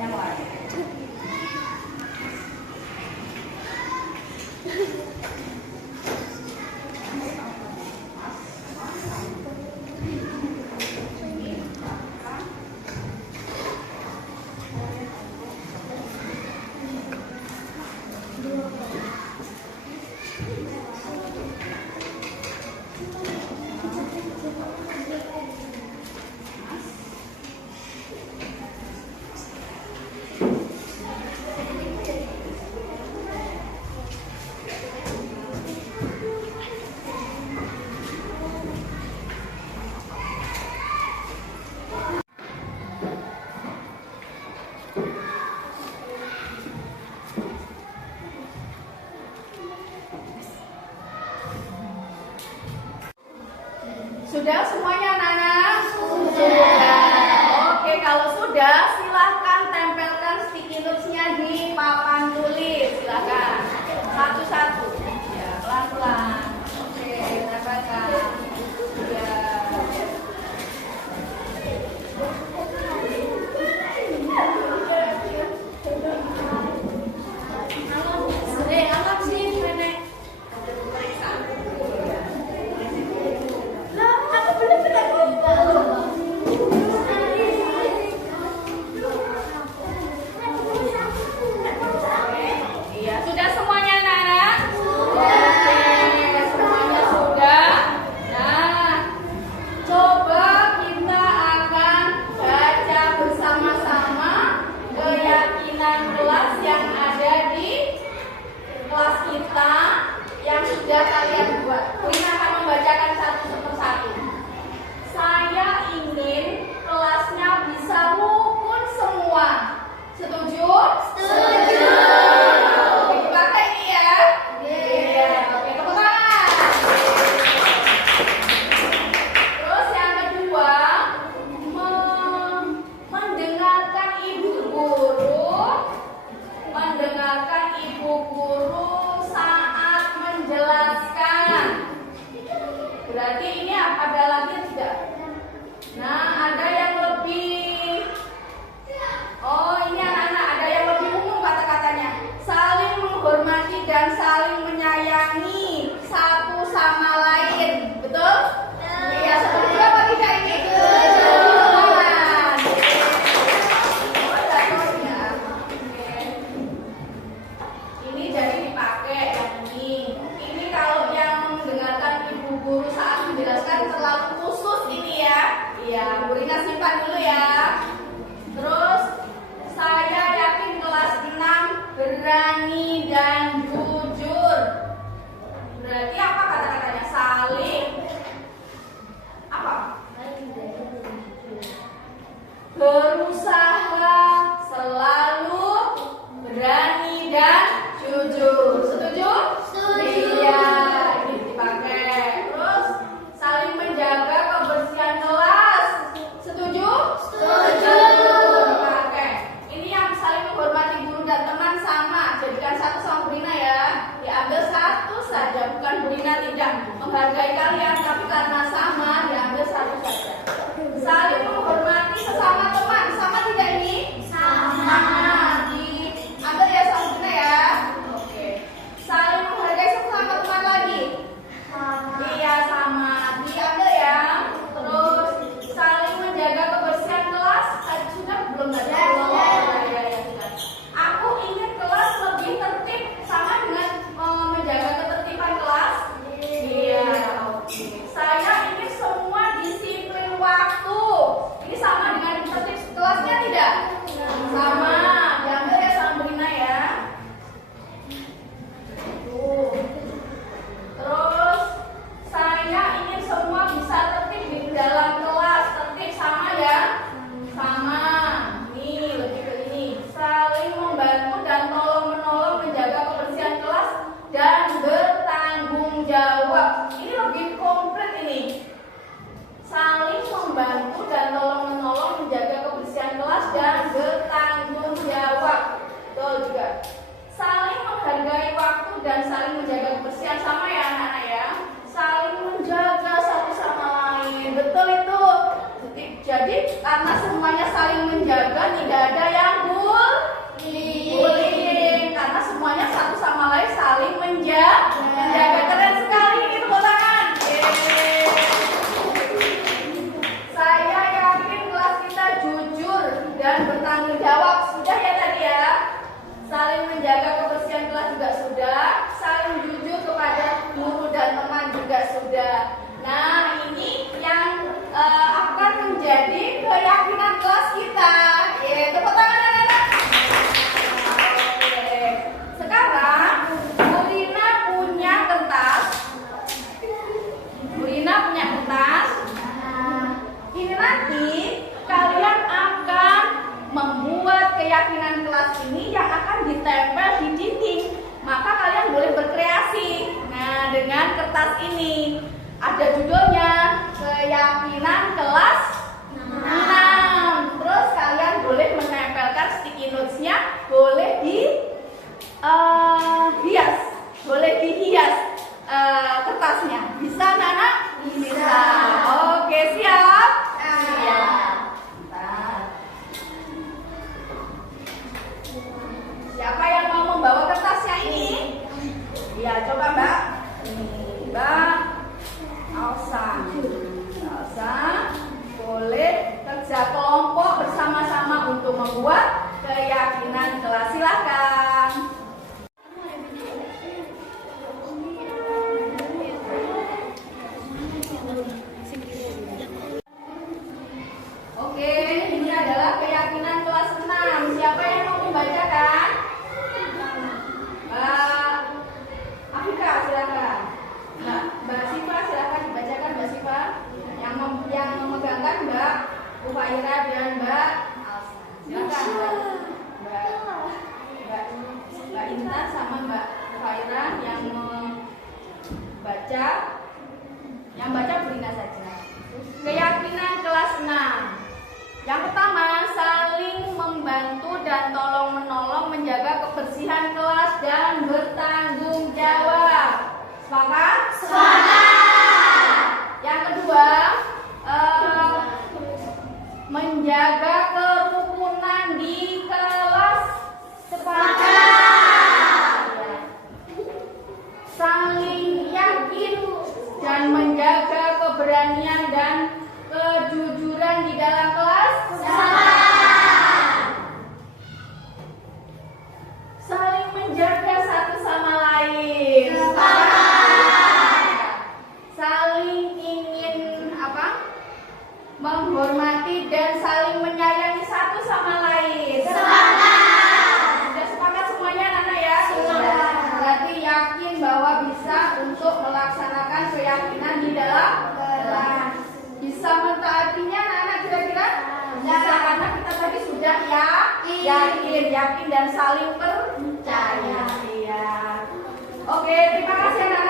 Yang lain. Sudah semuanya anak-anak? Sudah. Oke, kalau sudah silahkan tempelkan sticky notes-nya di papan tulis. Silahkan. Satu-satu. Ya, pelan-pelan. Oke, tempelkan. Ya. Anak sih, nenek. Lah, aku belum pernah Iya, sudah semuanya anak-anak? Oke, semuanya sudah. Nah, coba kita akan baca bersama-sama keyakinan kelas yang ada di kelas kita yang sudah kalian buat. Ini akan membacakan satu persatu. Saya ingin kelasnya bisa rukun semua. Setuju? Setuju. Oke, dipakai ini ya. Iya. Oke, tepuk tangan. Terus yang kedua, mendengarkan ibu guru saat menjelaskan. Berarti ini ada lagi tidak? Nah, ada yang lebih. Oh, ini anak-anak ada yang lebih umum kata-katanya. Saling menghormati dan saling menyayangi satu sama lain. Betul? Iya, setuju apa tidak ini? Ini jadi dipakai yang ini. Ini kalau yang mendengarkan ibu guru saat menjelaskan terlalu khusus ini ya. Iya, Bu Rina simpan dulu ya. Terus saya yakin kelas 6 berani dan jujur. Berarti apa kata-katanya? Saling apa? Berusaha selalu berani dan jujur. Setuju? Setuju. Iya, ini dipakai. Terus saling menjaga kebersihan kelas. Setuju? Setuju. Dipakai. Ini yang saling menghormati guru dan teman sama. Jadikan satu sama Brina ya. Diambil satu saja, bukan Brina tidak menghargai kalian, tapi karena sama diambil satu saja. Saling menghormati sesama teman. Sama tidak ini? Sama. Diambil ya sama Brina ya. Oke. Jadi karena semuanya saling menjaga, tidak ada yang bullying. Karena semuanya satu sama lain saling menjaga. Keren sekali ini, tepuk tangan. Saya yakin kelas kita jujur dan bertanggung jawab. Sudah ya tadi ya. Saling menjaga kebersihan kelas juga sudah. Saling jujur kepada guru dan teman juga sudah. Nah, ini yang akan menjadi keyakinan kelas kita. Tepuk tangan anak-anak. Oke. Sekarang Bu Rina punya kertas. Ini nanti kalian akan membuat keyakinan kelas ini yang akan ditempel di dinding. Maka kalian boleh berkreasi. Nah, dengan kertas ini ada judulnya keyakinan kelas 6. Terus kalian boleh menempelkan sticky notes-nya, boleh dihias kertasnya. Bisa anak-anak? Bisa. Oke, siap? Siap. Siapa yang mau membawa kertasnya ini? Ya, coba Mbak. Ini Mbak Alsa, boleh kerja kelompok bersama-sama untuk membuat keyakinan kelas. Silakan. Oke, ini adalah keyakinan kelas 6. Siapa yang mau membacakan? Mbak Afika, silakan. Mbak Siva, silakan dibacakan Mbak Siva. Yang memegangkan Mbak Ufaira dan Mbak Alsa. Silakan Mbak Intan sama Mbak Ufaira yang membaca. Yang baca Bu Rina saja. Keyakinan kelas 6. Yang pertama, saling membantu dan tolong-menolong menjaga kebersihan kelas dan bertanggung jawab. Sepakat? Sepakat. Yang kedua, menjaga kerukunan di kelas. Sepakat. Saling yakin dan menjaga keberanian dan kejujuran di dalam kelas. Sepakat. Saling menjaga satu sama lain. Sepakat. Saling ingin menghormati dan saling menyayangi satu sama lain. Sepakat. Sudah sepakat semuanya anak ya? Sudah. Berarti yakin bahwa bisa untuk melaksanakan keyakinan di dalam kelas. Bisa mentaatinya anak-anak kira-kira? Bisa, karena kita tadi sudah yakin dan saling percaya. Iya. Oke, terima kasih anak.